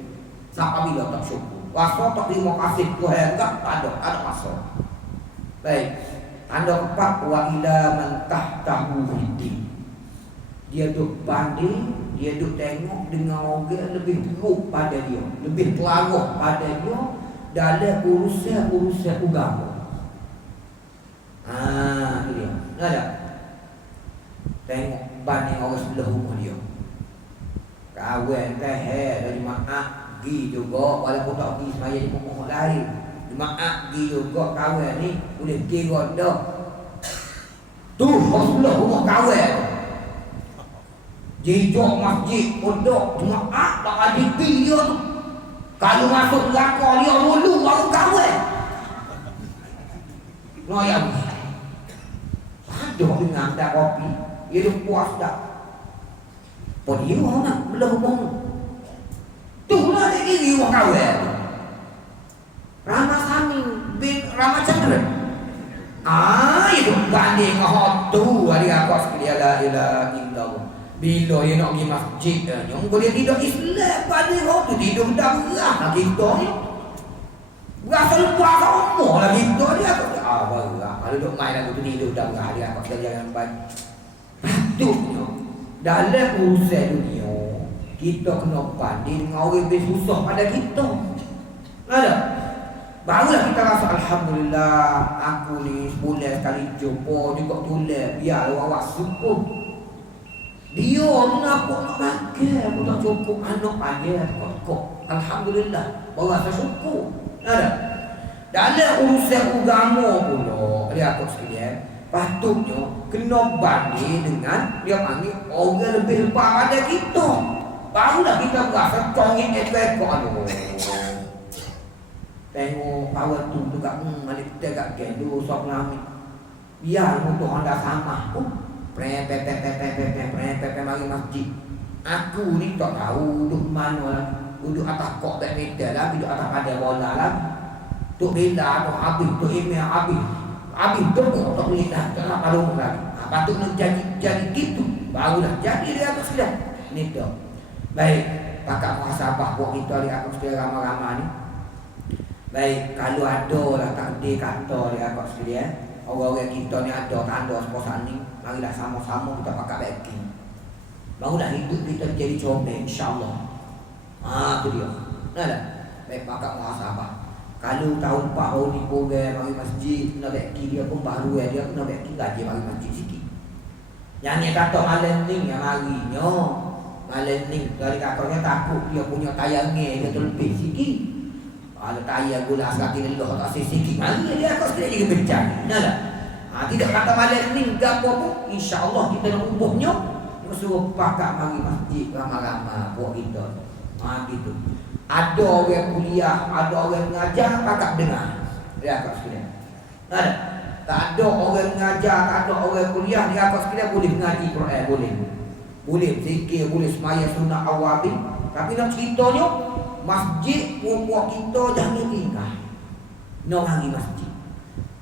Sampai bila tak syukur. Rasa tak terima kasih Tuhan tak ada masa. Baik. Tanda keempat wa ila man tahtahu fid. Dia duk banding, dia duk tengok dengan orang lebih buruk pada dia, lebih kelarut pada dia dalam urusan agama. Itu dia. Ada. Tengok banding orang sebelah rumah dia. Kawan dari mak pergi juga walaupun tak pergi semaya di pokok lain. Jemaah pergi juga kawan ni boleh kira dah. Tu Rasulullah rumah kawan. Jejak masjid pondok jemaah tak ada pergi dia tu. Kalau masuk neraka dia dulu baru kawan. Noyang. Ada dengan dah kopi. Dia puas dah. Pun dia nak belah rumah. Itulah dia kiri orang kawan. Rama Samin bin Rama Chandra. Itu banding dengan tu dia apa sekali la ilaha illallah. Bila dia nak pergi masjid yang boleh tidur Islam pada tu tidur dah berat lah kita ni. Berasa lepas umur lah kita dia tu. Berat. Kalau duduk main lagu tu tidur dah berat dia apa sekali yang baik. Patutnya dalam urusan dunia kita kena banding dengan orang lebih susah pada kita. Ada? Barulah kita rasa alhamdulillah aku ni sebulan sekali jumpa juga tulis biar orang syukur. Dia kenapa nak makan? Aku tak cukup anak aja kok. Alhamdulillah baru rasa syukur. Ada? Dalam urusan agama pula dia aku sekalian patutnya kena banding dengan dia panggil orang lebih lepas pada kita. Barulah kita berasa congit ekor tu. Tengok kawan tu juga malik kita kat gen tu sok lami. Biar motor anda sama. Pre mari masjid. Aku ni tak tahu duduk mana lah. Duduk atas kok badminton lah, duduk atas pada bola lah. Tok bela tu habis, tok email habis. Habis dong tak boleh dah, tak nak palung lagi. Patut nak jadi gitu, barulah jadi dia atas dia. Ni tu. Baik, pakak muhasabah buat kita di atas dia ramai-ramai ni. Baik, kalau ada lah takdir kata di atas dia, orang-orang kita ni ada tanda seposan ni, marilah sama-sama kita pakak backing. Barulah hidup kita jadi comel, insya-Allah. Tu dia. Nah dah. Baik, pakak muhasabah. Kalau tahun tahun ni program mari masjid nak baki dia pun baru dia nak baki gaji mari masjid sikit. Yang ni kata malam ni yang mari nyo. Malam ni dari katanya takut dia punya tayangnya dia terlebih sikit. Kalau tayang gula sekali lelah tak sikit mari dia akan sedikit bencang. Nah dah. Tidak kata malam ni gapo pun insya-Allah kita nak ubahnya. Dia suruh pakak mari masjid ramai-ramai buat kita. Gitu. Ada orang kuliah, ada orang mengajar, kakak dengar. Dia akak sekalian. Ada. Tak ada orang mengajar, tak ada orang kuliah, dia akak sekalian boleh mengaji Quran, boleh. Boleh zikir, boleh semaya sunnah awabin. Tapi nak ceritanya, masjid puak-puak kita jangan tinggal. Nak pergi masjid.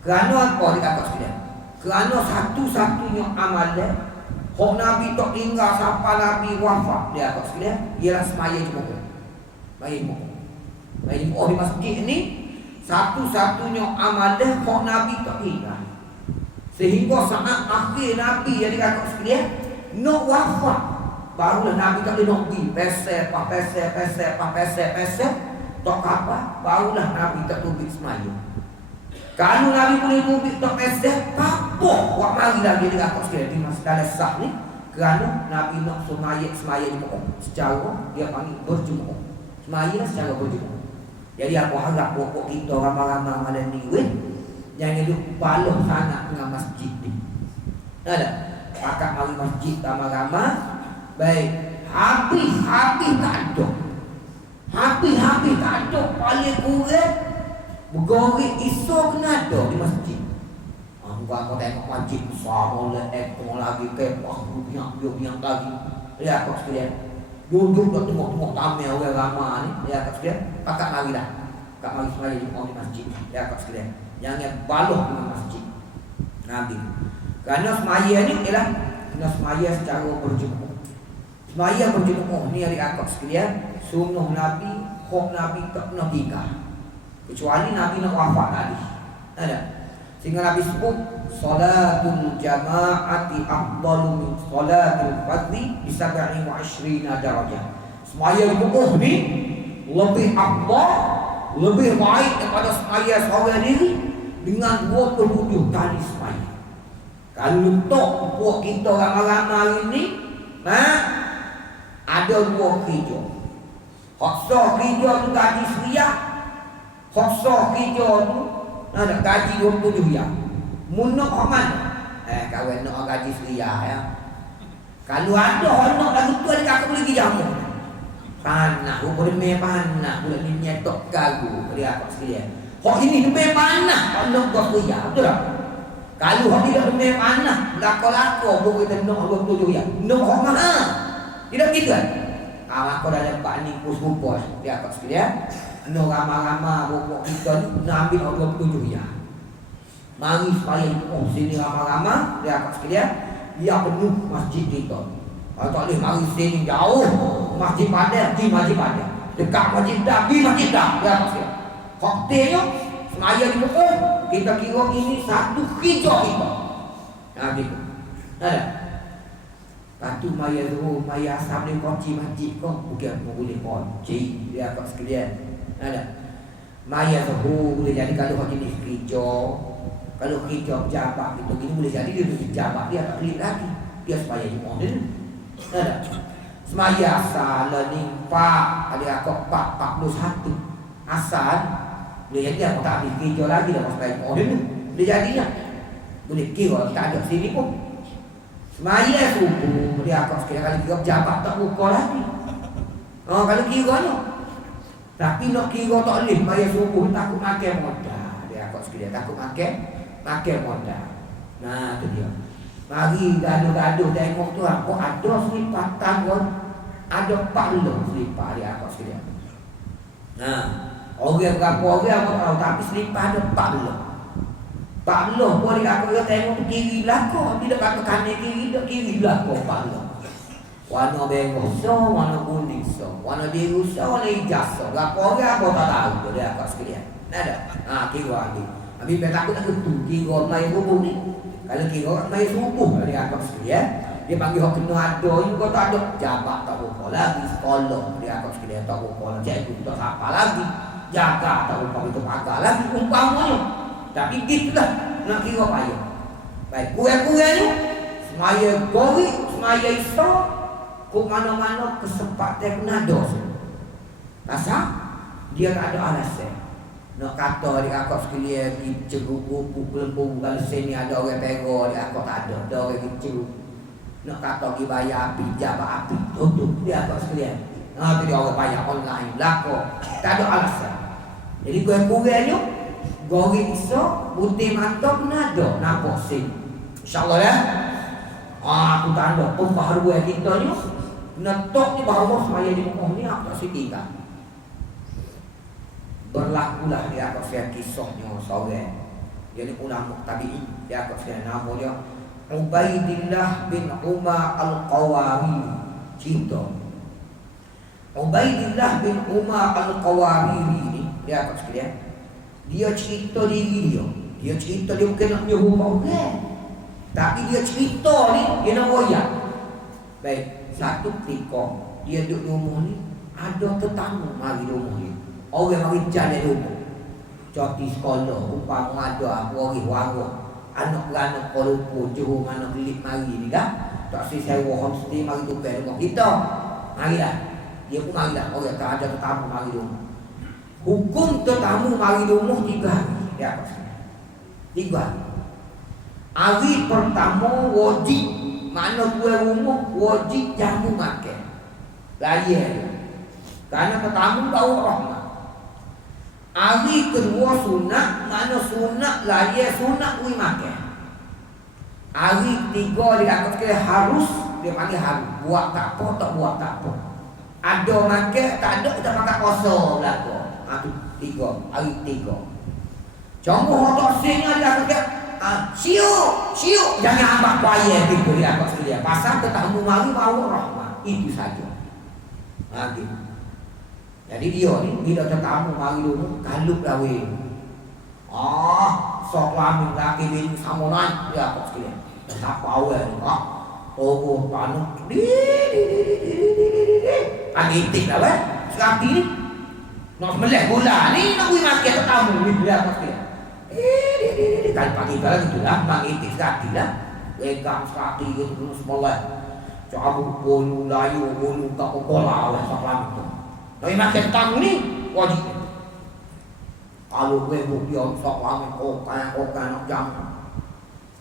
Kerana apa dia akak sekalian? Kerana satu-satunya amalan hak Nabi tak tinggal sampai Nabi wafat dia akak sekalian, ialah semaya jemaah. Baik di masjid ni satu-satunya amalan hak Nabi tak tinggal. Sehingga saat akhir Nabi yang dikatakan sekalian nak wafat, barulah Nabi tak boleh nak pergi pesel tak apa, barulah Nabi tak tubik semaya. Kalau Nabi boleh tubik tak pesel, apa buat mari lagi dikatakan sekalian di masjid sah ni, kerana Nabi nak semaya jemaah secara dia panggil berjemaah. Semaya secara berjemaah. Jadi aku harap pokok kita ramai-ramai malam ni jangan hidup paluh sangat dengan masjid ni. Ada pakak mari masjid ramai-ramai. Baik, habis tak ada. Habis tak ada. Paling kurang bergorek isu kena ada di masjid. Aku tengok masjid besar oleh ekor lagi kepah biang lagi. Lihat kau sekalian. Duduk dah tengok tamai orang ramai ni. Dia kat sekalian, pakak mari dah. Pakak mari semaya jemaah di masjid. Dia kat sekalian. Jangan baluh dengan masjid. Nabi. Kerana semaya ni ialah kena semaya secara berjemaah. Semaya berjemaah ni hari akak sekalian, sunnah Nabi, hak Nabi tak pernah tinggal. Kecuali Nabi nak wafat tadi. Ada. Sehingga Nabi sebut salatul jama'ati afdalu min salatil fardhi bi 27 darajah. Semaya jemaah ni lebih afdal, lebih baik daripada semaya seorang diri dengan 27 kali semaya. Kalau tok puak kita ramai-ramai ini, ada dua kerja. Hak sah kerja tu gaji seriah, hak sah kerja tu nak gaji 27 riyal. Munok hak mana? Kawan nak gaji seriah ya. Kalau ada hak nak lagu tu ada kakak boleh pergi jamu. Panah, boleh main panah, boleh ni nyetok gagu dia apa sekalian. Hak ini main panah, hak nak gua seriah, betul tak? Kalau hak tidak main panah, lako-lako boleh kita nak 27 riyal. Nak hak mana? Tidak gitu kan? Kalau dah lepas ni pus-pus dia apa sekalian. No ramai-ramai pokok kita ni nak ambil 27 riyal. Mari supaya sini ramai-ramai dia akan sekalian, dia penuh masjid kita. Kalau tak boleh mari sini jauh masjid Padang, di masjid Padang. Dekat masjid dah, di masjid dah dia akan sekalian. Koktelnya semaya di pokok kita kira ini satu kerja kita. Gitu. Ada. Patu maya zuhur, maya asam ni kunci masjid kau bukan boleh kunci dia akan sekalian. Ada. Maya zuhur boleh jadi kalau hak jenis kerja. Kalau kerja pejabat itu gini boleh jadi dia pejabat dia tak pelit lagi. Dia semaya jemaah dia. Ada. Semaya asal ni 4 ada akak 41. Asal boleh jadi aku tak habis kerja lagi dah semaya jemaah dia. Boleh jadi ya. Boleh kira tak ada sini pun. Semaya subuh dia akak sekali kali kira pejabat tak buka lagi. Kalau kiranya. Tapi nak kira tak boleh semaya subuh takut makan modal. Dia akak sekali takut makan modal. Nah tu dia. Mari gaduh-gaduh tengok tu apa ada selipatan pun. Ada 40 selipar dia akak sekali. Nah, orang berapa orang aku tahu tapi selipar ada 40. Pak Loh boleh aku tengok kiri belakang. Bila kata kanan kiri, tak kiri belakang Pak Loh. Warna merah so, warna kuning so, warna biru so, warna hijau so. Berapa orang aku tak tahu dia akak sekalian. Ada. Kira lagi. Habis saya takut tak betul kira mai subuh ni. Kalau kira mai subuh dia akak sekalian. Dia panggil orang kena ada juga tak ada. Jabat tak lupa lagi. Sekolah dia akak sekalian tak lupa lagi. Cikgu tak siapa lagi. Jaga tak lupa itu pagar lagi. Umpamanya. Tapi gitulah nak kira payah. Baik, kurang-kurang ni semaya gori, semaya iso, ku mana-mana kesempatan kena dos. Rasa dia tak ada alasan. Nak kata dia akak sekalian ceruk pukul kalau sini ada orang pego dia akak tak ada orang ceruk. Nak kata pergi bayar api, jabat api, tutup dia akak sekalian. Tu dia orang bayar online, belakang. Tak ada alasan. Jadi kurang-kurangnya gori iso, putih mantap nado, nampak sini. InsyaAllah ya. Aku tanda pembaharuan kita ni. Netok ni bahawa semaya di muka ni aku tak setinggal. Berlakulah dia akan saya kisahnya seorang. Dia ni ulama tabi'in. Dia akan saya nama dia Ubaidillah bin Umar Al-Qawari. Cinta. Ubaidillah bin Umar Al-Qawari ni dia akan sekalian. Dia cerita diri dia. Dia cerita dia bukan nak nyuruh orang. Tapi dia cerita ni, dia nak royak. Baik, satu ketika dia duduk di rumah ni, ada tetamu mari di rumah ni. Orang mari jalan di rumah. Cuti sekolah, umpama ada apa orang warung. Anak-anak kolombo, juru anak gelik mari ni dah. Tak sewa homestay mari tukar rumah kita. Marilah. Dia pun marilah. Orang tak ada tetamu mari di rumah. Hukum tetamu mari di rumah 3 hari. Dia apa sebenarnya? 3 hari. Hari pertama wajib. Mana tuan rumah wajib jamu makan. Raya. Kerana tetamu bawa rahmat. Hari kedua sunat. Mana sunat raya sunat ui makan. Hari ketiga dia kata harus. Dia panggil harus. Buat tak apa tak buat tak apa. Ada makan tak ada kita makan kosong belakang. Itu 3, hari 3. Contoh orang sini dia kata, siuk, jangan ambak payah gitu dia apa sekalian. Pasal tetamu mari bawa rahmat, itu saja. Gitu. Jadi dia ni bila tetamu mari dulu kalup lawe. Sok lamin laki bini sama naik dia apa sekalian. Siapa awal ni? Oh, tanuk. Agitik lah weh. Sekali ni nak melek gula ni nak pergi makan tetamu ni dia apa sekalian. Kali pagi kali gitu lah, mangitik sekali lah. Pegang sekali gitu semua. Cabut bolu layu, bolu tak pola lah saklam itu. Nak makan tetamu ni wajib. Kalau gue dia saklam okan nak jam.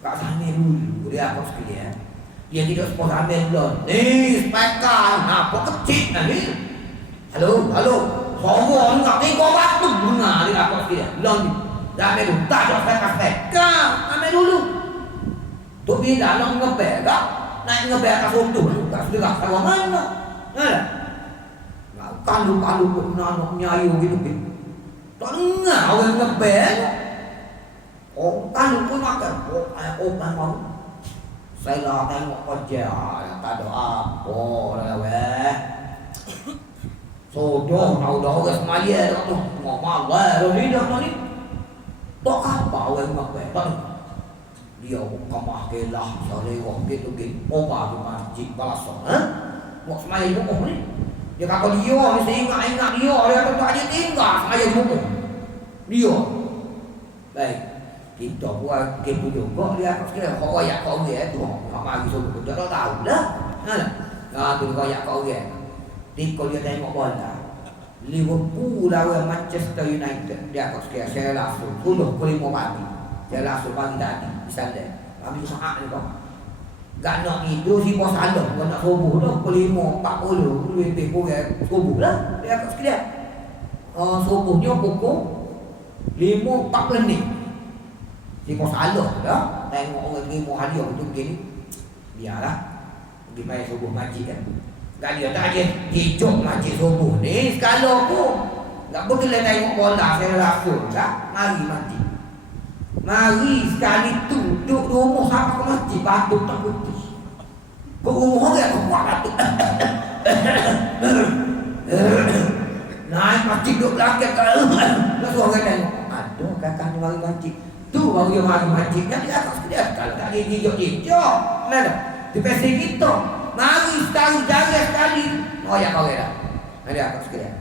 Tak sana dulu dia apa sekalian. Dia tidak sepuluh ambil belum. Ni spekal, apa kecil ni. Halo. Semua ni nak tengok waktu bunga dia apa sekalian. Belum ni. Dah ambil dulu. Tak ada spekal. Ambil dulu. Tu bila nak ngebel tak? Naik ngebel atas untung. Tak sedekah sama mana. Ada. Kalau nak nyayu gitu. Tak dengar orang ngebel. Kalau pun makan. Opan mau. Saya lah tengok kerja. Tak ada apa lah weh. Sodoh tahu dah orang semaya dah tu. Ngok malah ni dah ni. Tak apa orang makan. Tak dia kamah kelah sore gitu. Oba di masjid Balasong. Ngok semaya di rumah ni. Dia kata dia mesti ingat dia tak ada tinggal semaya di rumah. Dia. Baik. Kita buat gitu juga dia sekali royak kau dia tu. Apa lagi suruh kita tahu dah. Tu royak kau dia. Kalau dia tengok bola Liverpool lawan Manchester United, dia akan sekali saya langsung 10-5 pagi. Saya langsung pagi tadi di sana. Habis saat ni kau. Gak nak itu si bos salah, kau nak subuh dah 5.40 lebih kurang subuh lah. Dia akan sekali. Subuhnya pukul 5.40. Si bos salah dah. Tengok orang terima hadiah tu begini. Biarlah. Pergi main subuh majlis kan. Gak dia tak ada hijau majlis subuh ni sekala pun. Tak boleh tengok bola saya langsung tak? Mari Mari sekali tu duduk di rumah sampai ke masjid batuk tak putih. Ke rumah dia aku buat batuk. Naik masjid duduk belakang kalau nak suruh orang tengok. Aduh kakak ni mari masjid. Tu baru dia mari masjid. Yang di atas dia kalau tak dia hijau-hijau. Mana? Di pesi kita. Mari sekali jaga sekali. Oh ya kau dah. Ada atas sekalian.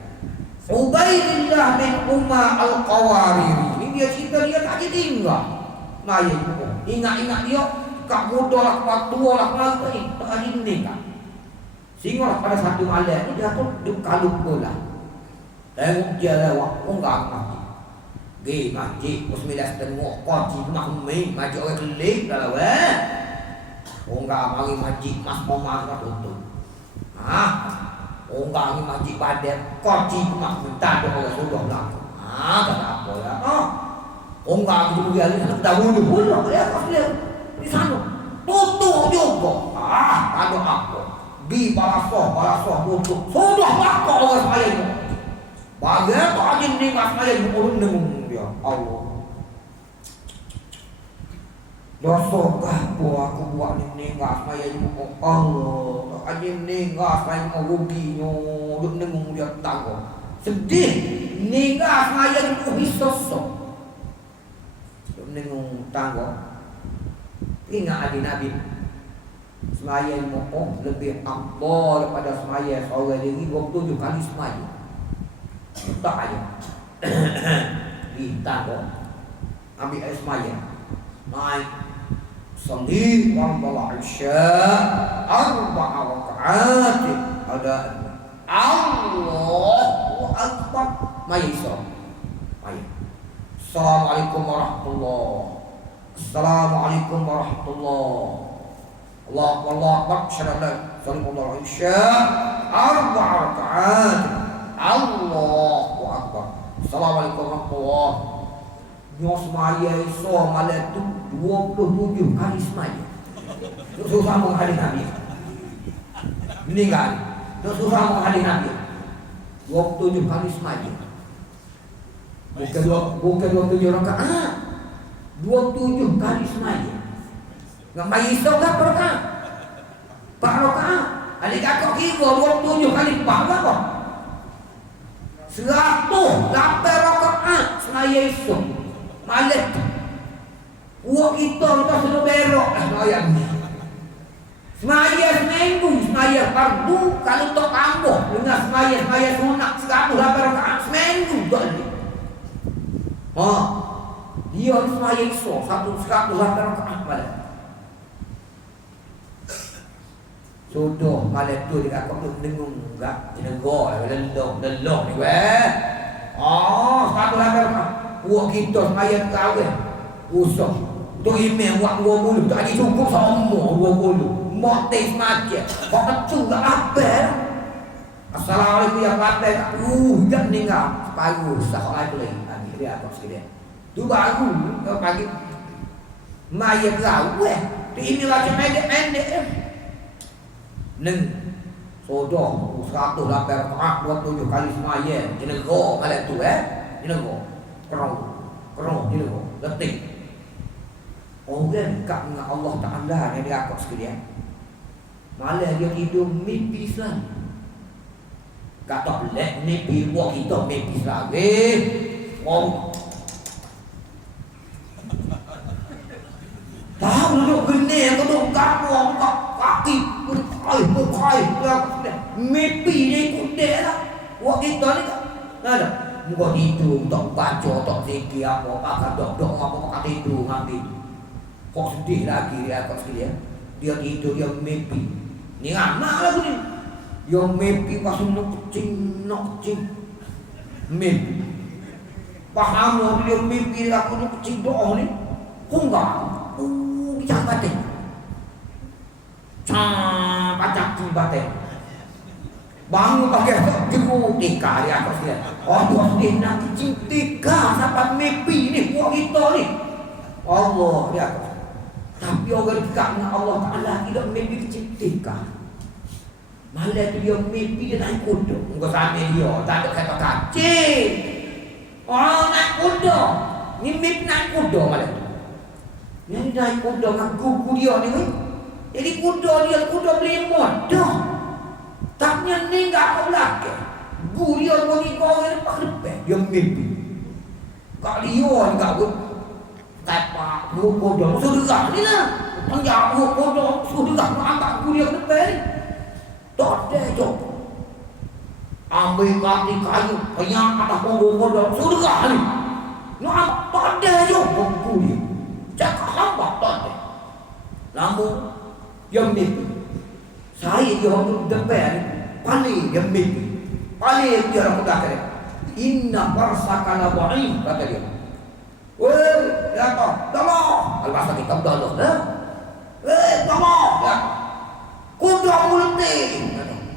Ubaidillah bin Umar Al-Qawariri. Ini dia cerita dia tak ditinggal. Maya itu. Ingat-ingat dia kak muda lah, kak tua lah, kenapa ni? Tak ada meninggal. Sehingga pada satu malam ni dia tu kalut bola. Tengok dia lewat, enggak masjid. Pergi masjid, Bismillah tengok kunci rumah kami, masjid orang kelik dah lah. Enggak mari masjid mas pomar tak tutup. Enggak ni masjid badan, kunci rumah minta ada orang sudah belakang. Kata apa ya? Enggak begitu pergi alih, tak bunuh ya kau dia. Di sana tutup juga. Ada apa? Bi balasoh tutup. Sudah bakal orang saya ini. Bagaimana aja ni mas saya ini orang dengung dia. Allah. Dosakah aku buat ni ngas saya ini Allah. Aja ni ngas saya mau ruginya. Duk dengung dia tanggung. Sedih. Ni ngas saya ini sosok. Duk dengung tanggung. Ingat adik Nabi semaya mokoh lebih afdal daripada semaya seorang diri 27 kali semaya. Tak aja. Kita dong. Ambil air semaya. Naik. Salih wa isya. Arba'a rakaat. Ada Allahu Akbar. Maya Isra. Maya. Assalamualaikum warahmatullahi. Assalamualaikum warahmatullahi. Allah Akbar. Sallallahu isya. Arba'a rakaat. Allahu Akbar. Assalamualaikum warahmatullahi. Nyo semaya Isra malam tu 27 kali semaya. Susah menghadiri Nabi. Meninggal. Susah menghadiri Nabi. 27 kali semaya. Bukan 27 rakaat. 27 kali semaya. Ngambil Isra berapa rakaat? 4 rakaat. Adik kakak kira 27 kali 4 berapa? 108 rakaat semaya Isra. Malam tu. Uang kita sudah berok semaya ni. Semaya seminggu, semaya fardu kalau tak tambah dengan semaya sunat 108 rakaat seminggu tak ada. Dia semaya Isra 108 rakaat malam. Sudah malam tu dia kata dengung enggak dengar leloh ni weh. 108 rakaat. Buat kita semaya kahwin. Usah. Tu email buat 20 tak ada cukup sama 20. Motif semakin. Kau kecu tak apa. Assalamualaikum ya patai. Jangan meninggal. Separuh sah lagi. Nanti dia apa sekalian. Tu baru kau pagi maya kau tu ini macam pendek neng sodoh 108 rakaat 27 kali semaya jenego malam tu jenego kerong jenego letik orang dekat dengan Allah Ta'ala yang dia akak sekalian malam dia tidur mimpi Islam kata pelak mimpi buat kita mimpi Islam tahu duduk geni, duduk kamu, kaki, mukai, mimpi dia ikut dia lah. Wah kita ni tak ada. Muka tidur, tak baca, tak zikir apa, akan dok apa, akan tidur ngambil. Kok sedih lagi dia kat sekalian. Dia tidur, dia mimpi. Ni anak lagu ni. Dia mimpi pasal nak kecing. Mimpi. Paham dia mimpi aku nak kecing doa ni. Enggak. Bicara batin. Pacak batin. Bangun pakai jeruk tika di atas dia. Allah dia nak kecing tika sampai mimpi ni buat kita ni. Allah dia. Tapi orang dekat dengan Allah Ta'ala tidak mimpi kecing tika. Malam tu dia mimpi dia naik kuda. Enggak sampai dia. Tak ada kata kacing. Orang naik kuda. Ni mimpi naik kuda malam tu. Yang naik kuda dengan gugu dia ni. Jadi kuda beli modah. Taknya ni enggak ke belakang. Guru dia bagi kau yang lepas depan. Dia mimpi. Kak dia enggak pun. Tepak kuda. Sudah ni lah. Panjang kuda. Sudah angkat guru dia ke depan ni. Tak ada jom. Ambil kaki kayu. Penyak atas kuda. Sudah ni. Nak tak ada jom. Guru dia. Cakap hambat tak ada. Namun dia mimpi. Saya dia orang depan paling dia mimpi. Paling dia orang kata dia. Inna barsaka la ba'in kata dia. Weh, dia kata, "Tolong." Al-Basa kita tolong dah. Tolong. Ya. Kuda multi.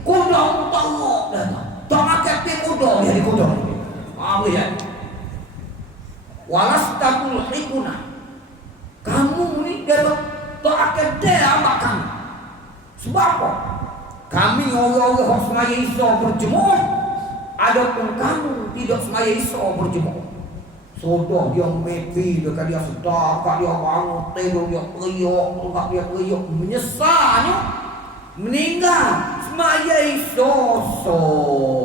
Kuda tolong dah. Tak pakai pi kuda dia di kuda. Apa ya? Walastabul hikuna. Kamu ni dia tak akan dia amat kamu. Sebab apa? Kami orang-orang yang semaya Isa berjemur. Adapun kamu tidak semaya Isa berjemur. Sudah dia mimpi, dia sedar, dia bangun, tidur, dia teriak, menyesalnya. Meninggal. Semaya Isa.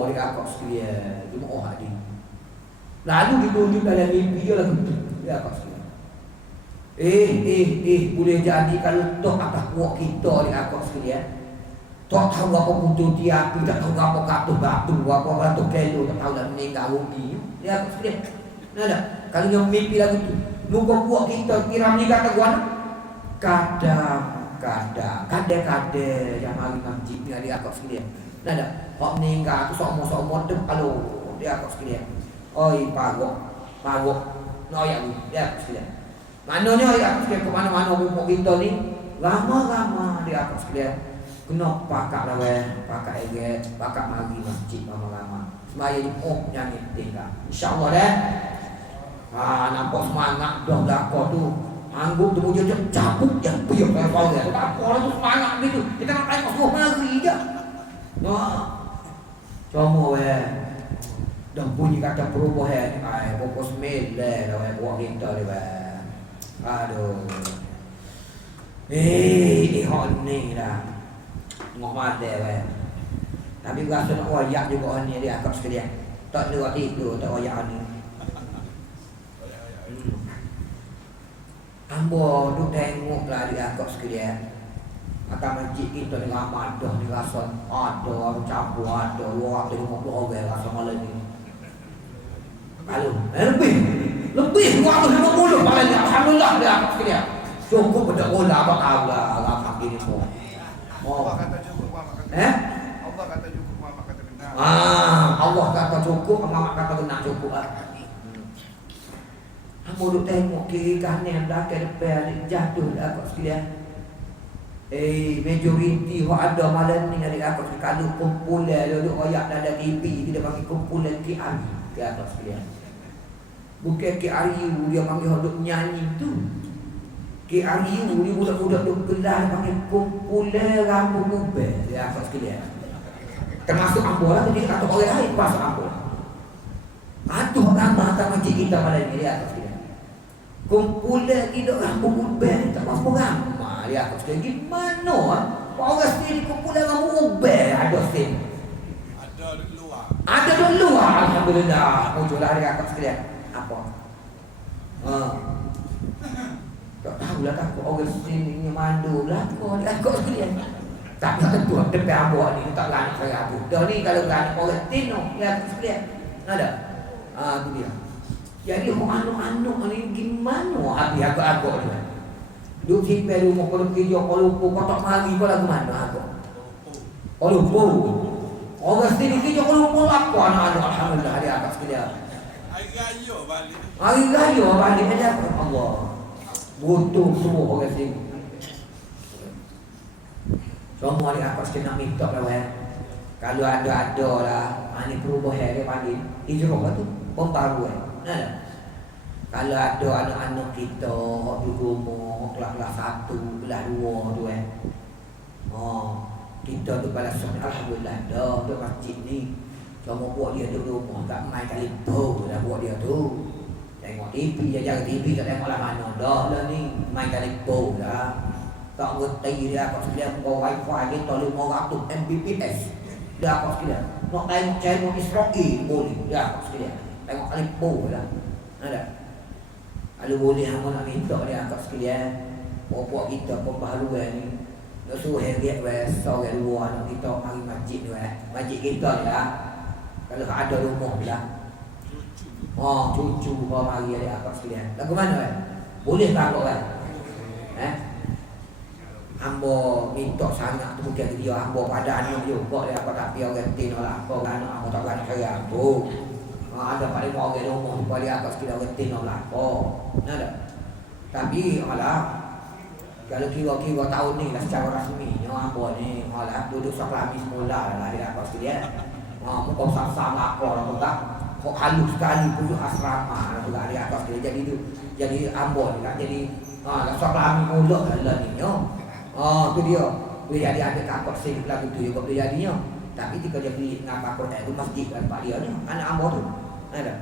Dia kakak sekalian. Jemaah hadir. Lalu ditunjuk dalam mimpi dia lagu tu. Dia kakak sekalian. Boleh jadi kalau tok atas kuat kita ni akak sekalian. Tak tahu apa putus dia api, tak tahu apa katuh batu, apa batu kelo, tak tahu dah meninggal rugi. Ya akak sekalian. Nada, kalau yang mimpi lagu tu, muka kuat kita kira meninggal tak kuat. Kadang-kadang yang hari masjid ni ada akak sekalian. Nada, hak meninggal tu sama-sama tu kalau dia akak sekalian. Oi pagok. Noyak ni, dia akak sekalian. Maknanya ya sekalian ke mana-mana rumah kita ni lama-lama dia akan sekalian kena pakak lawan, pakak eget, pakak mari masjid lama-lama. Semaya ni nyanyi tinggal. Insya-Allah dah. Nampak semangat dah belaka tu. Angguk tu dia cabut yang piuk kayak kau dia. Tak apa tu semangat gitu. Kita nak tengok semua mari je. Cuma dah bunyi kata perubahan. Pokok sembilan dah buat kita ni aduh. Hon ni dah. Ngok mati Tapi rasa nak wayak juga ni dia akak sekalian. Tak ada tidur tak wayak ni. Ambo duk tengoklah dia akak sekalian. Akan masjid kita ni ramai dah ni rasa ada campur ada 250 orang rasa malam ni. Kalau lebih 250 paling alhamdulillah dia akak sekalian. Cukup pada bola apa tahu lah apa ini semua. Allah kata cukup, Mama kata. Allah kata cukup, Mama kata benar. Allah kata cukup, Mama kata benar cukup lah. Kamu duk tengok kiri kanan dah ke depan jatuh dah akak sekalian. Majoriti yang ada malam ni adik akak sekalian. Kalau kumpulan duduk royak dalam TV dia panggil kumpulan KRU ke akak sekalian. Bukan KRU dia panggil duduk nyanyi tu. KRU ni budak-budak duk gelar panggil kumpulan rambut ubah dia akak sekalian. Termasuk ambo lah jadi kata orang lain pasal ambo. Aduh ramah tak macam kita malam ni dia akak sekalian. Kumpulan hidup rambut ubah tak apa ramah dia akak sekalian. Gimana orang sendiri kumpulan rambut ubah ada sen. Ada di luar alhamdulillah. Muncullah dia akak sekalian. Apa? Tak tahulah takut orang sini mandu lah kau takut sekalian. Tak tentu depan abang ni tak lanak saya aku. Dah ni kalau lanak orang tino ya sekalian. Ada. Tu dia. Jadi anu-anu ni gimana habis agak-agak ni. Duk simpan rumah kalau kerja kalau kotak mari kau lagu mana aku. Kalau orang sini kerja kalau apa anak-anak alhamdulillah dia akak sekalian. Hari raya balik aja Allah. Butuh semua orang sini. Semua ni apa sekali nak minta lah kalau ada lah. Ini perubahan dia panggil hijrah tu pembaruan. Kalau ada anak-anak kita di rumah kelas 1, kelas 2 tu kita tu pada alhamdulillah dah masjid ni. Cuma buat dia tu rumah tak main telefon dah buat dia tu. Tengok TV je TV tak tengok lah mana dah lah ni main telefon dah. Tak ngerti dia kau sekalian kau wifi kita 500 Mbps. Dia kau sekalian. Nak tengok channel Israel boleh. Dia kau sekalian. Tengok telefon dah. Ada. Kalau boleh hang nak minta dia kau sekalian. Bapak kita pembaharuan ni. Nak suruh heret besar ke luar nak kita mari masjid ni masjid kita ni lah. Kalau ada rumah lah. Oh, cucu kau mari ada apa sekalian. Lagu mana boleh tak kau Ambo minta sangat tu mungkin dia ambo pada anak juga dia apa tapi orang tin lah kau anak ambo tak kan saya tu. Ada paling mau ke rumah pada apa sekalian orang tin lah kau. Ada. Tapi malah kalau kira-kira tahun ni lah secara rasmi ambo ni malah duduk sekelami semula lah dia apa sekalian. Muka sama kau lah tak. Kok halus sekali pun asrama lah di atas dia jadi ambon kan jadi sok lami mulut lah ni tu dia boleh jadi ada kapal sing lagu tu juga boleh jadinya tapi jika dia beli ngapa Quran tu masjid kan pak dia ni anak ambon tu ada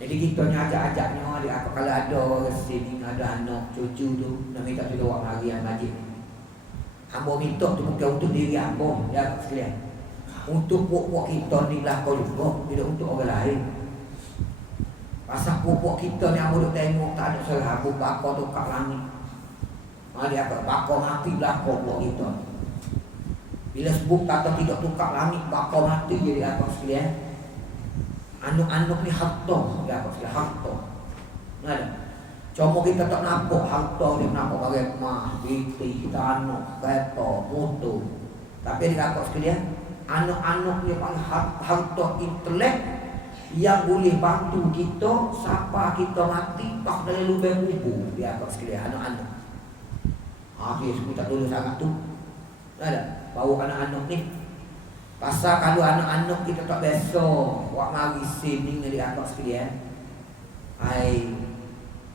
jadi kita ni ajak-ajaknya dia apa kalau ada sini ada anak cucu tu nak minta tolong mari masjid ni ambon minta tu bukan untuk diri ambon ya sekalian untuk puak-puak kita ni lah kau juga tidak untuk orang lain. Pasal puak-puak kita ni yang boleh tengok tak ada serabu bakar tu kat langit. Dia akan bakar mati belakang puak kita. Bila sebut kata tidak tukar langit bakar mati jadi apa sekalian. Anuk-anuk ni harta dia apa sekalian harta. Ada. Cuma kita tak nampak harta dia nampak bagai emas, binti, tanah, kereta, motor. Tapi dia apa sekalian anak-anak yang paling harta intelek yang boleh bantu kita siapa kita mati tak dalam lubang kubur dia apa sekalian anak-anak. Habis kita dulu sangat tu. Ada bawa anak-anak ni. Pasal kalau anak-anak kita tak biasa buat mari sini di atas sekalian.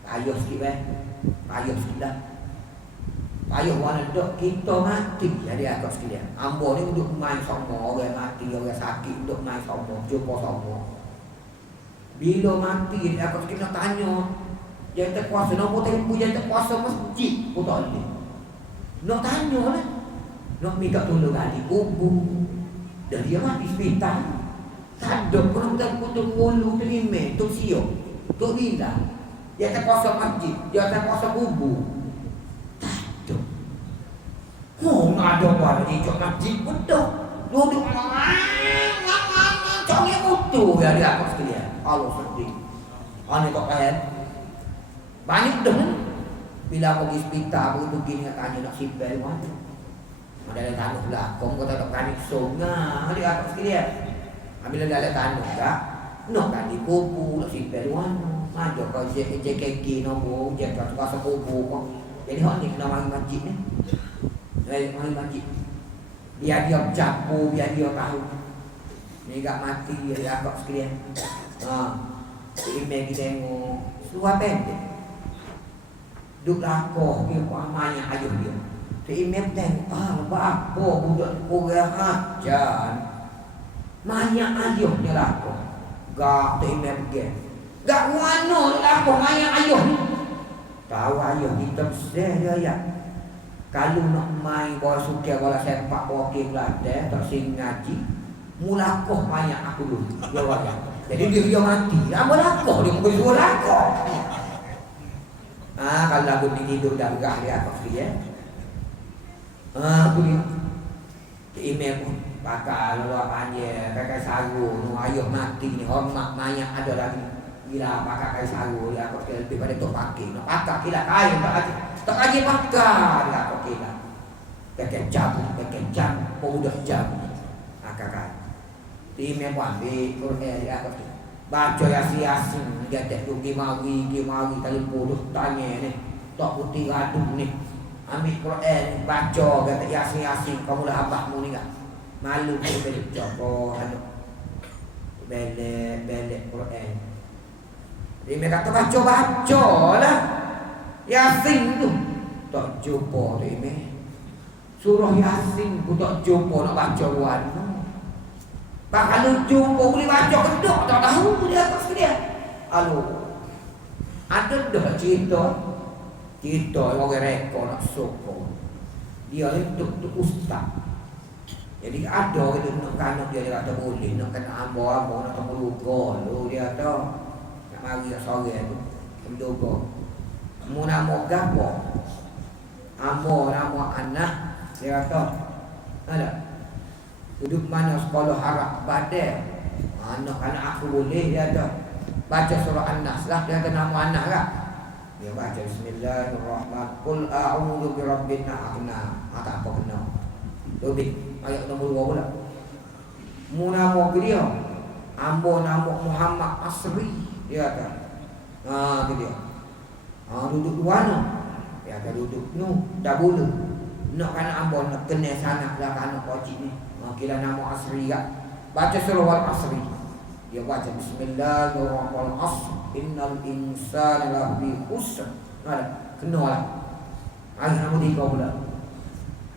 Ayuh sikit ayuh sikit dah. Ayuh mana dok kita mati jadi atas sekalian. Ambo ni duduk main sama orang mati orang sakit duduk main sama jumpa sama. Bila mati jadi atas sekalian tanya yang terkuasa nombor telefon yang terkuasa masjid pun tak boleh. Nak tanya lah. Nak minta tolong ahli kubur. Dan dia mati hospital. Tak ada pun nak putus mulu terima tu siok. Tu bila. Dia terkuasa masjid, dia terkuasa kubur. Ada apa di cok masjid betul. Duduk coknya mutu ya dia apa sekalian. Allah sedih. Ane kok kan. Banyak dah. Bila pergi hospital begitu gini tanya nak sipel mana. Ada tanah belakang kau tak berani sungai dia apa sekalian. Bila ada tanah tak nak kan dikubur nak sipel mana. Ada kau JKK nombor JKK kuasa kubur. Jadi hak ni kena mari masjid ni. Mari masjid. Biar dia campur, biar dia tahu. Ni gak mati dia agak sekalian. Email kita tengok seluar pendek. Duk lakoh dia amalnya ayuh dia. Email tengok apa budak kurang ajar. Maya ayuh dia lakoh. Gak email dia. Gak mana lakoh maya ayuh ni. Tahu ayuh kita sedih dia ya. Kalau nak main bola suka bola sepak walking Kelantan tak sing ngaji mulakoh banyak aku dulu dia wajah. Jadi dia mati apa lakoh dia mungkin dua lakoh. Kalau lagu ni hidup dah berah dia apa sekali aku dia email pun pakai luar panjang pakai sagu nu ayuh mati ni hormat banyak ada lagi gila pakai sagu dia apa sekali lebih pada tu pakai nak pakai gila kain tak lagi pakai dia okey lah. Pakai jam, mudah jam. Kakak. Tim yang ambil Quran dia apa tu? Baca yasin dia tak pergi mari telefon tanya ni. Tak putih gaduh ni. Ambil Quran baca kata yasin kamu dah abahmu ni enggak? Malu tu balik joko anu. Belek Quran. Dia kata baca lah. Yasin tu tak jumpa tu ini. Surah Yasin pun tak jumpa nak baca wan. Pak kalau jumpa boleh baca kedok tak tahu dia apa sekalian. Alo. Ada dah cerita orang rekor nak sokong. Dia ni untuk ustaz. Jadi ada orang tu nak kanak dia kata boleh nak kena ambo nak meluga lu dia tu nak mari nak sore tu meluga mu nama gapo ambo nama anak dia kata ada duduk mana sekolah harap badai anak-anak aku boleh dia tu baca surah An-Nas lah dia kata nama anak lah dia baca bismillahirrahmanirrahim qul a'udzu birabbin nas tak apa kena lebih ayat nombor 2 pula. Mu nama dia ambo nama Muhammad Asri dia kata. Tu dia. Duduk mana? Dia kata duduk nu dah boleh. Nak kan ambo nak kenal sangatlah kan pocik ni. Kira nama Asri kan. Baca surah Al-Asri. Dia baca bismillahirrahmanirrahim. Innal insana lafi khusr. Ada kenalah. Ayat nombor 3 pula.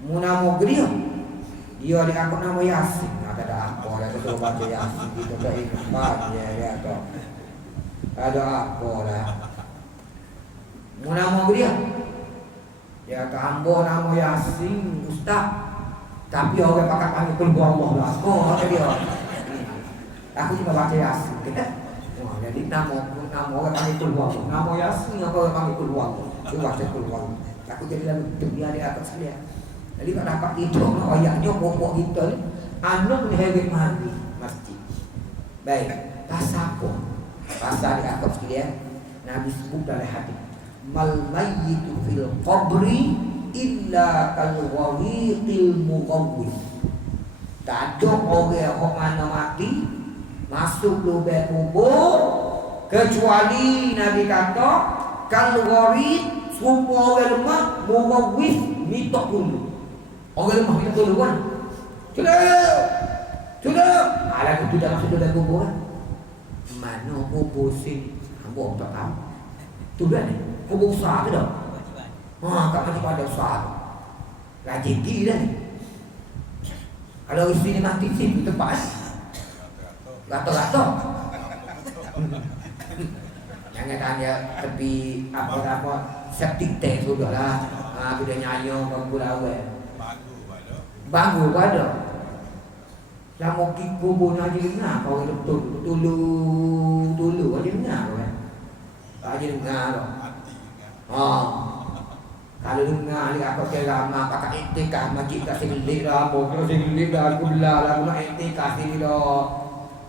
Mu nama dia aku nama Yasin. Ada apa dah tu baca Yasin kita tak ingat dia tu. Ada apa dah. Mu nama dia. Dia kata ambo nama Yasin ustaz. Tapi orang pakai panggil keluar Allah lah. Kata dia. Aku cuma baca Yasin kita. Jadi nama orang panggil keluar Allah. Nama Yasin orang panggil keluar Allah. Dia baca keluar. Aku jadi lalu dia atas sekalian. Jadi tak dapat tidur ayahnya pokok kita ni anak ni hebat mandi masjid. Baik, pasal apa? Pasal di atas sekalian Nabi sebut dalam hadis mal mayyitu fil qabri illa kal ghariqil mughawwis. Tak ada orang yang mana mati masuk lubang kubur kecuali Nabi kata kal ghariq semua orang lemah mughawwis mitok dulu. Orang lemah kita tolong kan. Sudah. Alah tu dah masuk dalam kubur kan. Mana kubur sini? Hamba tak tahu. Tu dah ni. Kubur besar ke dah? Kat macam ada besar. Rajiki dah ni. Kalau isteri ni mati sini tempat. Rata-rata. Jangan tanya tepi apa septic tank sudahlah. Bila nyayong bangku lawai. Bangun pada lama kubur aja dengar kau orang tulu aja dengar kau kan aja dengar kau kalau dengar dia apa ceramah pakai etika majid kat sini dah apa sini dah aku belah lah aku nak etika sini dah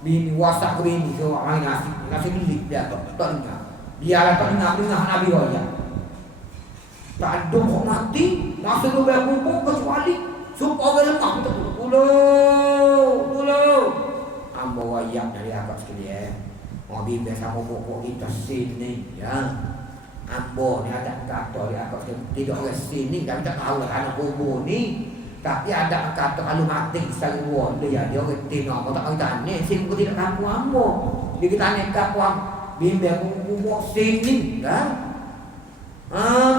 bini wasak bini so main nasi milik dia tak dengar biarlah tak dengar Nabi wajah tak ada kok mati masuk lubang kubur kecuali supaya orang lemah kita tolong ambo wayak dari akak sekalian mau bimbing sama pokok kita sini ya ambo ni ada kata dia akak tidak oleh sini tapi tak tahu lah anak kubur ni tapi ada kata kalau mati seluar dia orang tino mau tak tahu tanya sini aku tidak kamu ambo dia kita tanya kapuang bimbing kubur sini kan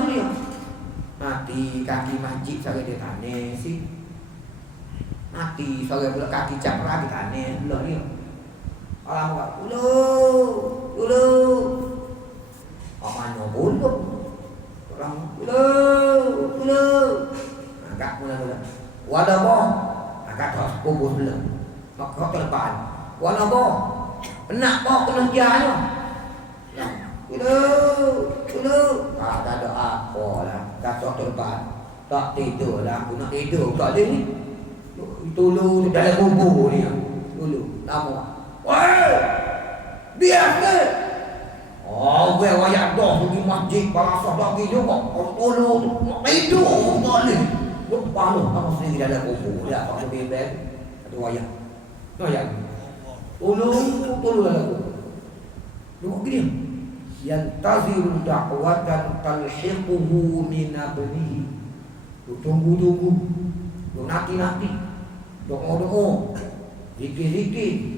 dia mati kaki masjid saya dia tanya sih mati saya pula kaki capra dia tanya pula dia orang buat dulu mana bolong orang dulu agak mula wadah boh agak terus kubur belum kau terlepas wadah boh penak boh kena jahnya dulu tak ada apa lah kata terlepas tak tidur lah aku nak tidur tak ada ni tulu dalam kubur ni dulu lama weh biar ke gue wayak dah pergi masjid balasah dah pergi juga tulu nak tidur tak boleh lupa lu kamu sendiri dalam kubur dia tak boleh bebek ada wayak tulu dalam kubur tengok gini yantaziru da'watan talhiquhu min abnihi. Tunggu-tunggu. Nanti-nanti. Doa-doa. Zikir-zikir.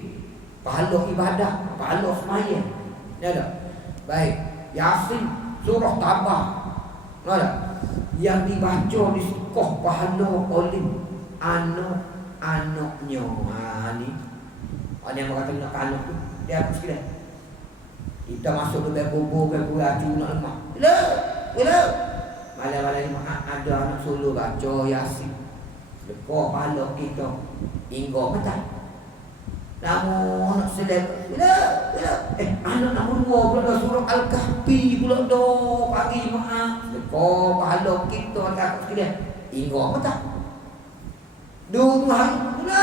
Pahala ibadah, pahala sembahyang. Ya tak? Baik. Yasin surah Tabah. Ada? Yang dibaca di sekolah pahala oleh anak-anaknya. Ni. Ada yang berkata nak anak tu. Dia apa sekalian? Kita masuk ke kubur ke kuraju nak lemak. Bila. Malam-malam ni ada anak suluh baca Yasin. Dekor pala kita. Hingga petang. Namun nak selek. Bila. Anak nombor 2 pula dah surah Al-Kahfi pula dah pagi maaf. Dekor pala kita dekat sekalian. Hingga petang. 2 hari. Bila.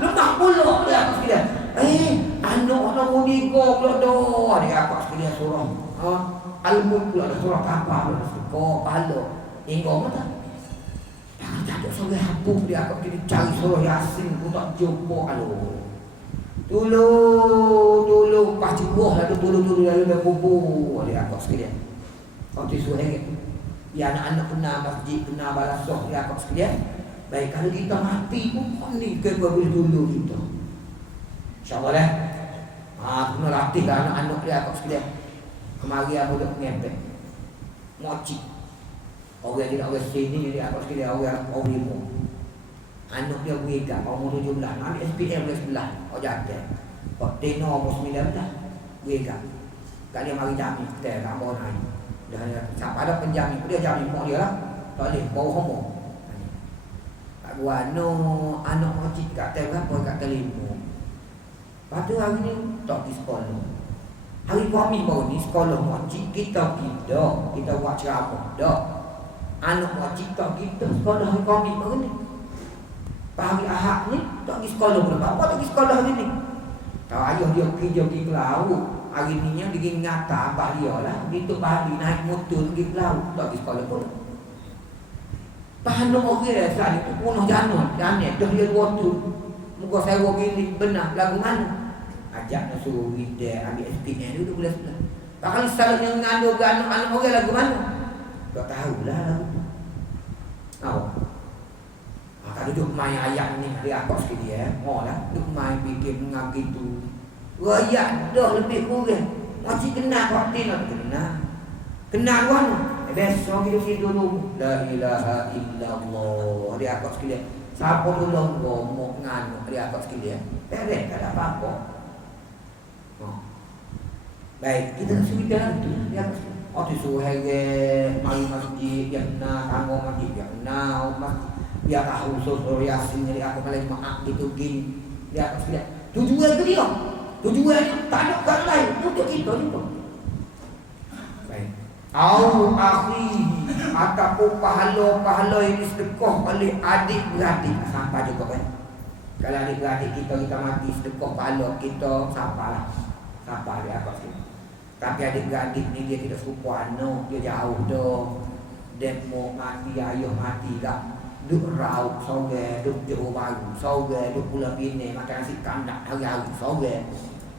Lemak pula dekat sekalian. Anak nombor 3 pula dah dekat sekalian surah. Al-Mulk pula dah surah kapal pula. Dekor pala. Hingga petang. Tak ada sampai hapus dia akak kita cari surah Yasin pun tak jumpa. Aduh. Tolong pasti buah lah tu tolong lalu dah kubur dia akak sekalian. Kau tu suruh heret. Ya anak-anak kena masjid, kena balasah dia akak sekalian. Baik kalau kita mati pun ni ke boleh tolong kita. InsyaAllah lah. Kena latih lah anak-anak dia akak sekalian. Kemari aku dah ngepek. Mocik. Orang tidak orang sini dia akak sekalian orang lima. Anak dia berigak, umur 17. Ambil SPM dia sebelah. Jatuh. Kok Tino umur 19 berigak. Kak dia mari jamin. Kita tak bawa naik. Siapa ada penjamin. Dia jamin mak dia lah. Tak boleh. Bawa homo. Kak gua anak mocik kat tel berapa? Kat tel 5. Lepas tu hari ni tak pergi sekolah. Hari Khamis baru ni sekolah mocik kita buat ceramah. Tak. Anak mocik kita sekolah hari Khamis baru ni. Hari Ahad ni tak pergi sekolah pula. Bapa tak pergi sekolah hari ni. Tahu ayah dia kerja pergi ke laut. Hari ni yang dia ngata abah dia lah. Dia tu pagi naik motor pergi ke laut. Tak pergi sekolah pula. Pahanuk orang saat itu penuh janur. Janur dah dia waktu. Muka saya gini benar lagu mana. Ajak nak suruh kita ambil SPM dulu boleh sebelah. Bakal salah yang mengandung ke anak-anak orang lagu mana. Tak tahulah lagu tu. Tahu. Kalau duduk main ayat ni dia apa sikit dia lah duduk main bikin mengaji tu ayat dah lebih kurang masih kenal kok dia nak kenal kan besok kita dulu la ilaha illallah dia apa sikit dia siapa tolong ngomong nganu dia apa sikit dia beres tak ada apa-apa. Baik kita nak suruh jalan tu dia apa disuruh hari mari masjid yang nak tanggung masjid yang nak masjid dia tahu surah Yasin jadi aku paling maaf gitu gini dia akan sekalian tujuan ke dia tujuan tak ada orang lain untuk kita juga. Baik au akhi ataupun pahala ini sedekah oleh adik-beradik sampai juga kan. Kalau adik-beradik kita mati sedekah pahala kita sampailah sampai dia apa sih. Tapi adik-beradik ni dia tidak serupa anak dia jauh dah demo mati ayah mati dah duk rauk sore duk Johor Bahru sore duk Pulau Pinang makan nasi kandak hari-hari sore.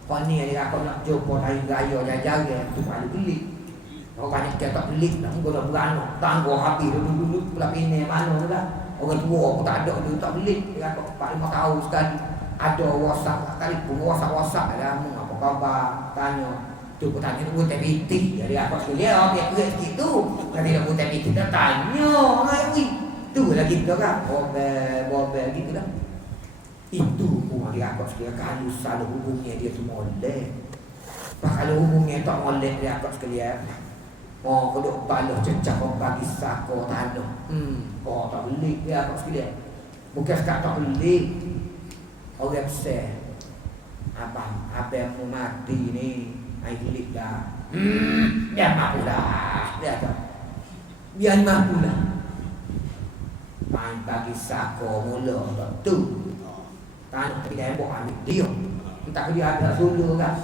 Kau ni dia aku nak jumpa hari raya jaga tu paling beli. Kau banyak dia tak beli nak guna beranak tangguh habis dulu Pulau Pinang mana dah. Orang tua aku tak ada dia tak beli dia aku 4-5 tahun sekali. Ada WhatsApp kali pun WhatsApp dah apa khabar tanya. Tu aku tanya tu buat pitik jadi apa sekali dia kuat sikit tu. Kalau dia buat pitik dia tanya lagi. Itu lah kita kan bobel gitu lah. Itu pun dia akak sekalian kalau salah hubungnya dia tu molek. Kalau hubungnya tak molek dia akak sekalian keduk balas cecak orang bagi sako tanah. Kau tak beli dia akak sekalian. Bukan sekat tak beli. Orang besar apa yang mau mati ni ai beli dah. Biar mapulah. Biar mapulah. Main bagi sako mula tu. Tanah kita buat ambil dia. Entah dia ada sulu kan.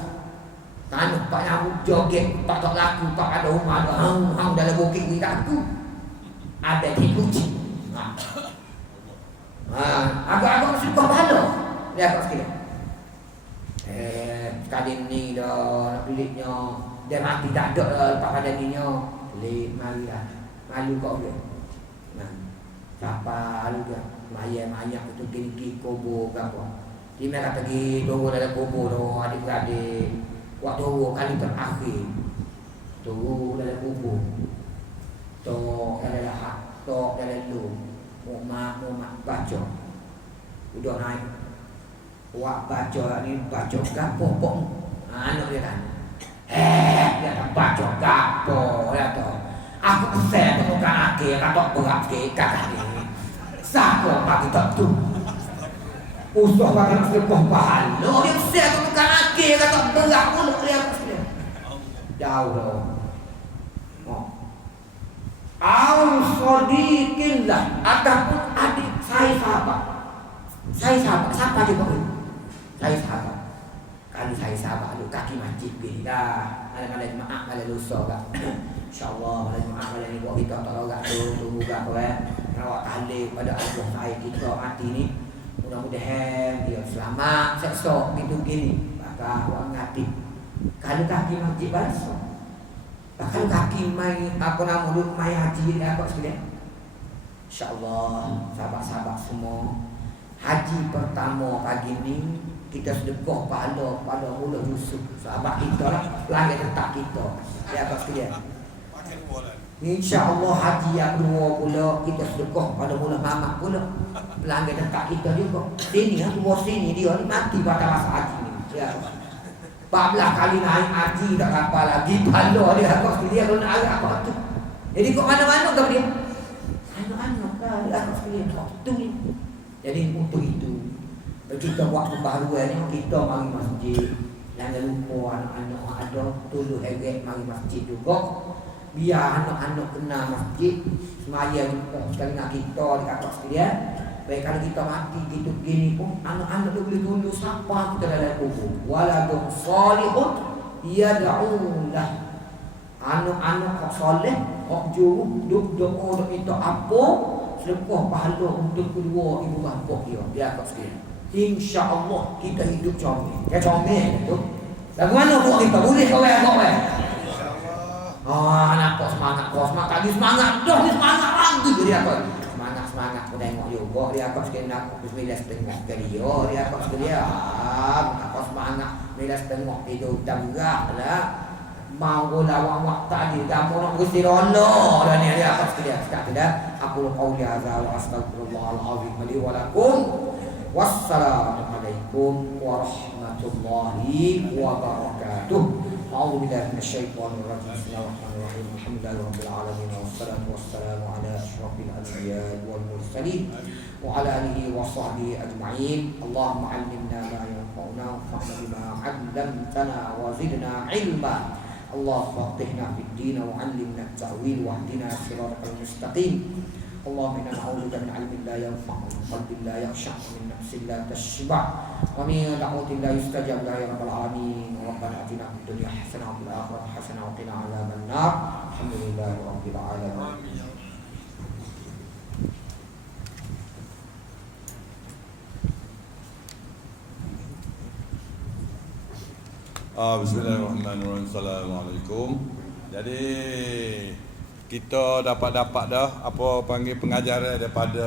Tanah tak yang joget, tak laku, tak ada rumah, ada hang dalam bukit ni tak aku. Ada di kunci. Agak-agak suka pahala. Dia agak sikit. Sekali ni dah nak pilihnya. Dia mati tak ada lepas pada ni nya. Pelik marilah. Malu kau dia. Siapa lu dia mayat itu kini kubur ke apa. Dia kata pergi tunggu dalam kubur tu adik-beradik. Waktu kali terakhir tunggu dalam kubur. Tok dalam hak, tok dalam lu. Mak baca. Udah naik. Wak baca ni baca gapo pong. Anak dia tanya. Dia tak baca gapo ya tu. Aku pesan bukan akhir atau berat ke kakak ni. Siapa bagi tak tu? Usuh bagi nak sekolah pahala. Dia pesan bukan akhir atau berat pun dia pesan. Jauh dah. Al-Sadiqillah ataupun adik saya sahabat. Saya sahabat, siapa juga pun. Saya sahabat. Kalau saya sahabat duduk kaki masjid pergi dah. Ada jemaah, ada lusa kat. InsyaAllah ada jemaah ada ni buat kita tak tahu kat tu. Tunggu kat apa Rawat tahlil pada Allah saya kita mati ni. Mudah-mudahan dia selamat, seksok hidup gini. Maka orang ngati. Kalau kaki masjid balas. Bahkan kaki main apa nama dulu main haji ni apa sekalian. InsyaAllah sahabat-sahabat semua, haji pertama pagi ni kita sedekah pahala pada mula Yusuf sahabat kita lah, pelanggan tetap kita. Ya apa sekalian. InsyaAllah haji yang kedua pula kita sedekah pada mula Mamat pula, pelanggan tetap kita juga. Sini dua sini dia ni mati pada masa haji ni. Ya. 14 kali naik haji tak apa lagi pahala dia apa sekalian kalau nak agak apa tu. Jadi kok mana-mana ke dia? Anak-anak lah dia apa sekalian tu ni. Jadi untuk itu kita buat pembaharuan ni kita mari masjid. Jangan lupa anak-anak ada tulu heret mari masjid juga. Biar anak-anak kenal masjid semaya sekali nak kita dekat apa sekalian. Baik kalau kita mati gitu gini pun anak-anak tu boleh tunduk siapa kita dalam kubur. Waladun salihun yad'ulah. Anak-anak kok soleh, kok juru duk doa duk minta apa, sedekah pahala untuk kedua ibu bapa dia. Dia kok sekalian. Insya-Allah kita hidup comel. Ya comel tu. Lagu mana buat kita boleh kau insya-Allah. Anak kok semangat, tadi semangat, dah ni semangat lagi dia apa? Semangat menengok juga dia apa sekalian aku bismillah setengah ke dia apa sekalian apa semangat bila setengah itu tanggah lah mau lawang waktu ni dah mau nak gusti rono dan dia apa sekalian sekarang tidak aku qauli hadza wa astaghfirullahal azim li wa lakum wassalamu alaikum warahmatullahi wabarakatuh. أعوذ بالله من الشيطان الرجيم بسم الله الرحمن الرحيم الحمد لله رب العالمين والصلاة والسلام على أشرف الأنبياء والمرسلين وعلى آله وصحبه أجمعين اللهم علمنا ما ينفعنا وانفعنا بما علمتنا وزدنا علما اللهم فقهنا في الدين وعلمنا التأويل واهدنا صراطك المستقيم اللهم إنا نعوذ بك من علم لا ينفع ومن قلب لا يخشع ومن نفس لا تشبع ومن دعوة لا يستجاب لها يا رب العالمين ربنا آتنا في الدنيا حسنة وفي الآخرة حسنة وقنا عذاب النار الحمد لله رب العالمين. Bismillahirrahmanirrahim. Assalamualaikum. Jadi kita dapat dah apa panggil pengajaran daripada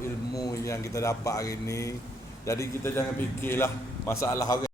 ilmu yang kita dapat hari ni. Jadi kita jangan fikirlah masalah orang